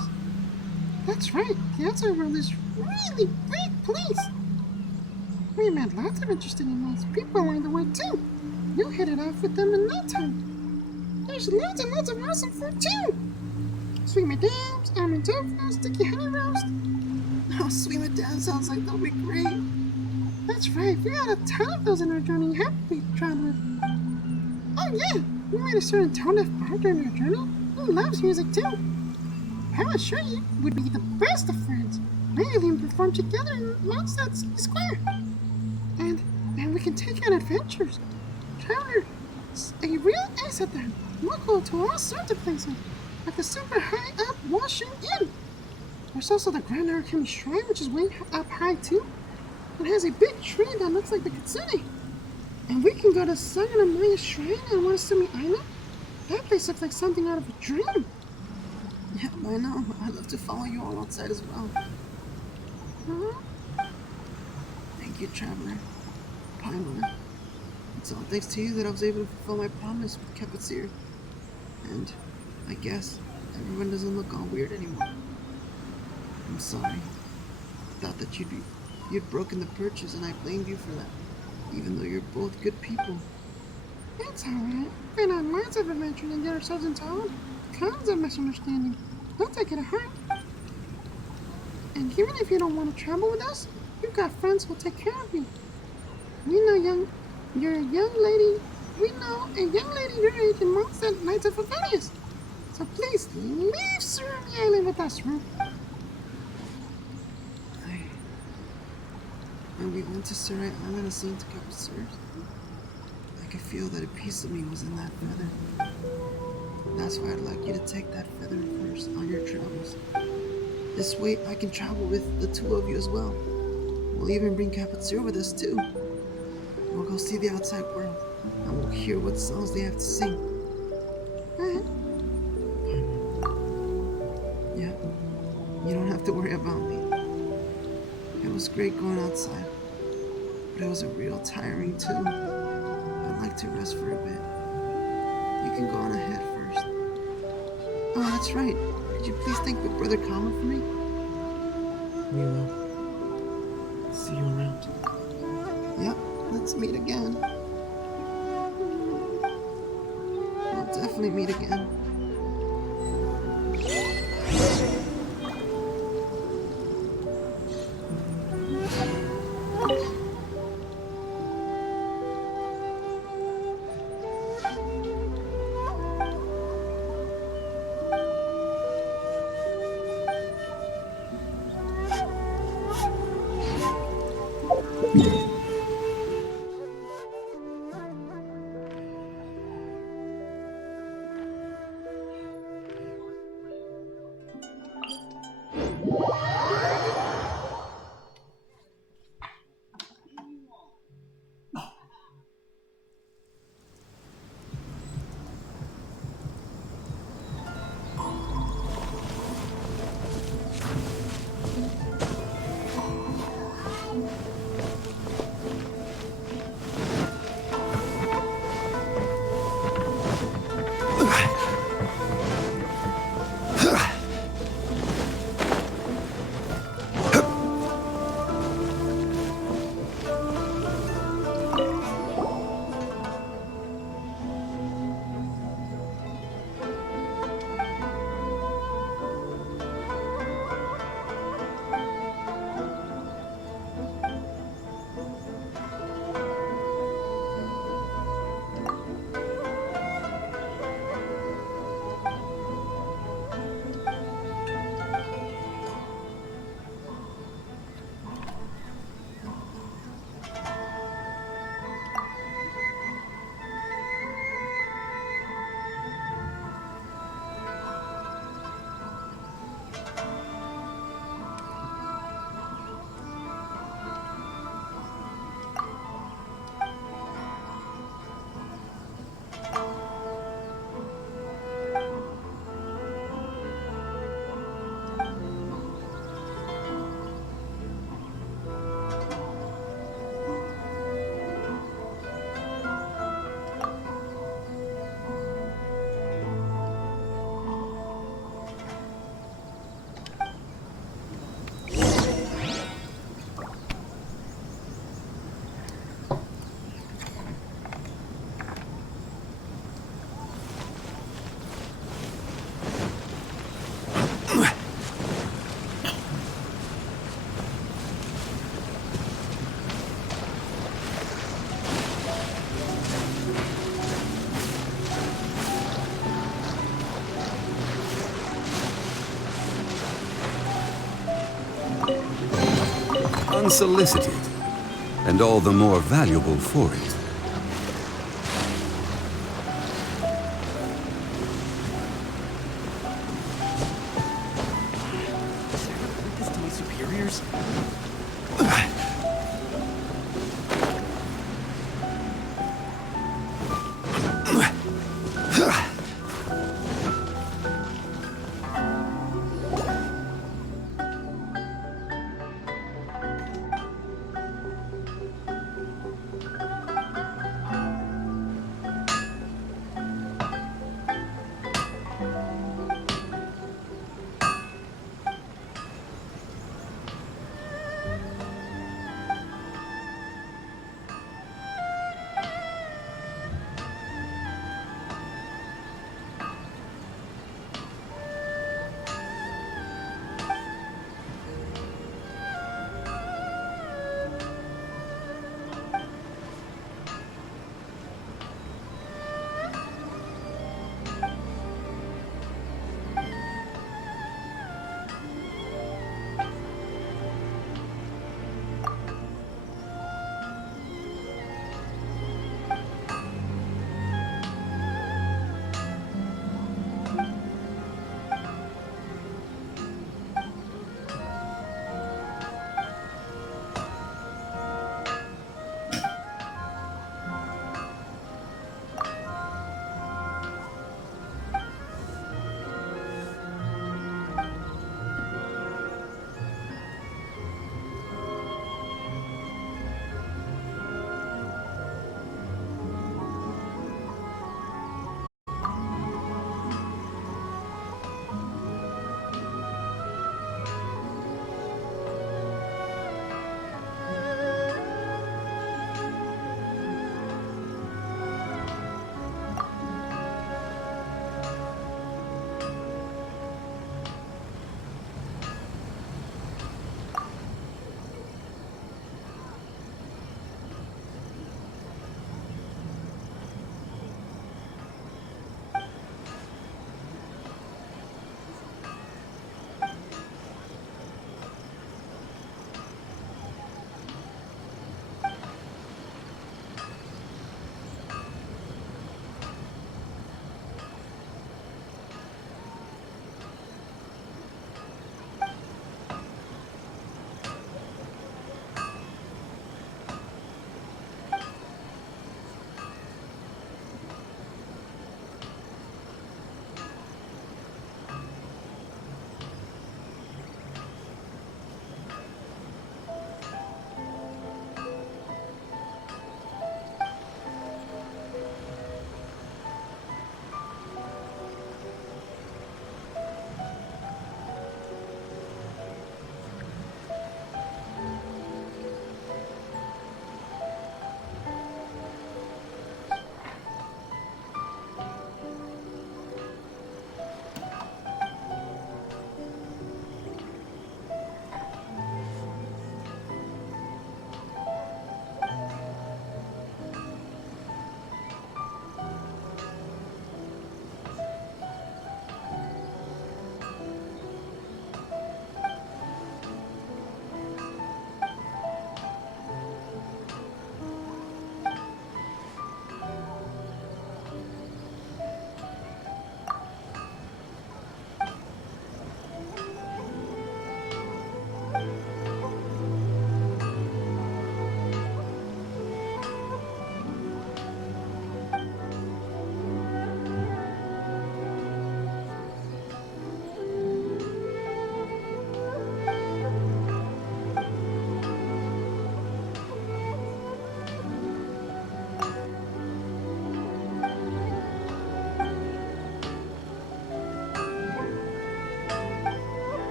That's right. The outside world is really big place. We met lots of interesting and nice people along the way too. You hit it off with them in no time. There's lots and lots of awesome food too. Sweet dams, almond tofu, sticky honey roast. Oh, sweet madame sounds like that'll be great. That's right. We had a ton of those in our journey. Happy to try with. Oh yeah, we made a certain tone deaf bar during our journey. He loves music too. I assure you, we'd be the best of friends. Maybe even perform together in Mondstadt Square. And we can take on adventures. Traveler is a real ace at that. We'll go to all sorts of places, like the super high up Washin Inn. There's also the Grand Arakami Shrine, which is way up high too. It has a big tree that looks like the Kitsune. And we can go to Saganamaya Shrine on Wanasumi Island. That place looks like something out of a dream. Yeah, I know. I'd love to follow you all outside as well. Thank you, Traveler. Paimon. It's all thanks to you that I was able to fulfill my promise with Kaputsuru. And I guess everyone doesn't look all weird anymore. I'm sorry. I thought that you'd broken the purchase and I blamed you for that, even though you're both good people. It's alright. We've been on lots of adventures and get ourselves into all kinds of misunderstandings. Don't take it to heart. And even if you don't want to travel with us, you've got friends who'll take care of you. We know you're a young lady. We know a young lady your age in Mondstadt Knights of Favelius. So please leave Surumi Island with us, Ru. When we went to Surai Island and sent to Kaputsuru, I could feel that a piece of me was in that feather. That's why I'd like you to take that feather first on your travels. This way I can travel with the two of you as well. We'll even bring Kaputsuru with us too. We'll go see the outside world, and we'll hear what songs they have to sing. Yeah, you don't have to worry about me. It was great going outside, but it was a real tiring too. I'd like to rest for a bit. You can go on ahead first. Oh, that's right. Could you please thank Big Brother Kama for me? We will. See you around. Yep, let's meet again. We'll definitely meet again. Unsolicited, and all the more valuable for it. This to my superiors?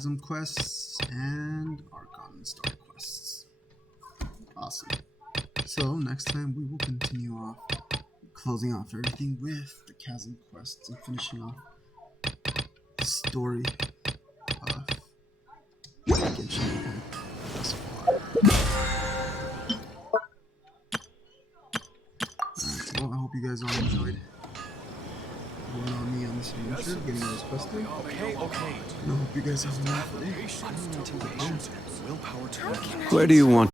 Chasm quests and Archon Star quests. Awesome. So next time we will continue off, closing off everything with the Chasm quests and finishing off the story of Genshin Impact thus far. Alright, well, I hope you guys all enjoyed going on me on this adventure, getting those quests done. Okay. And I hope you guys have a wonderful day. Willpower to Where do you want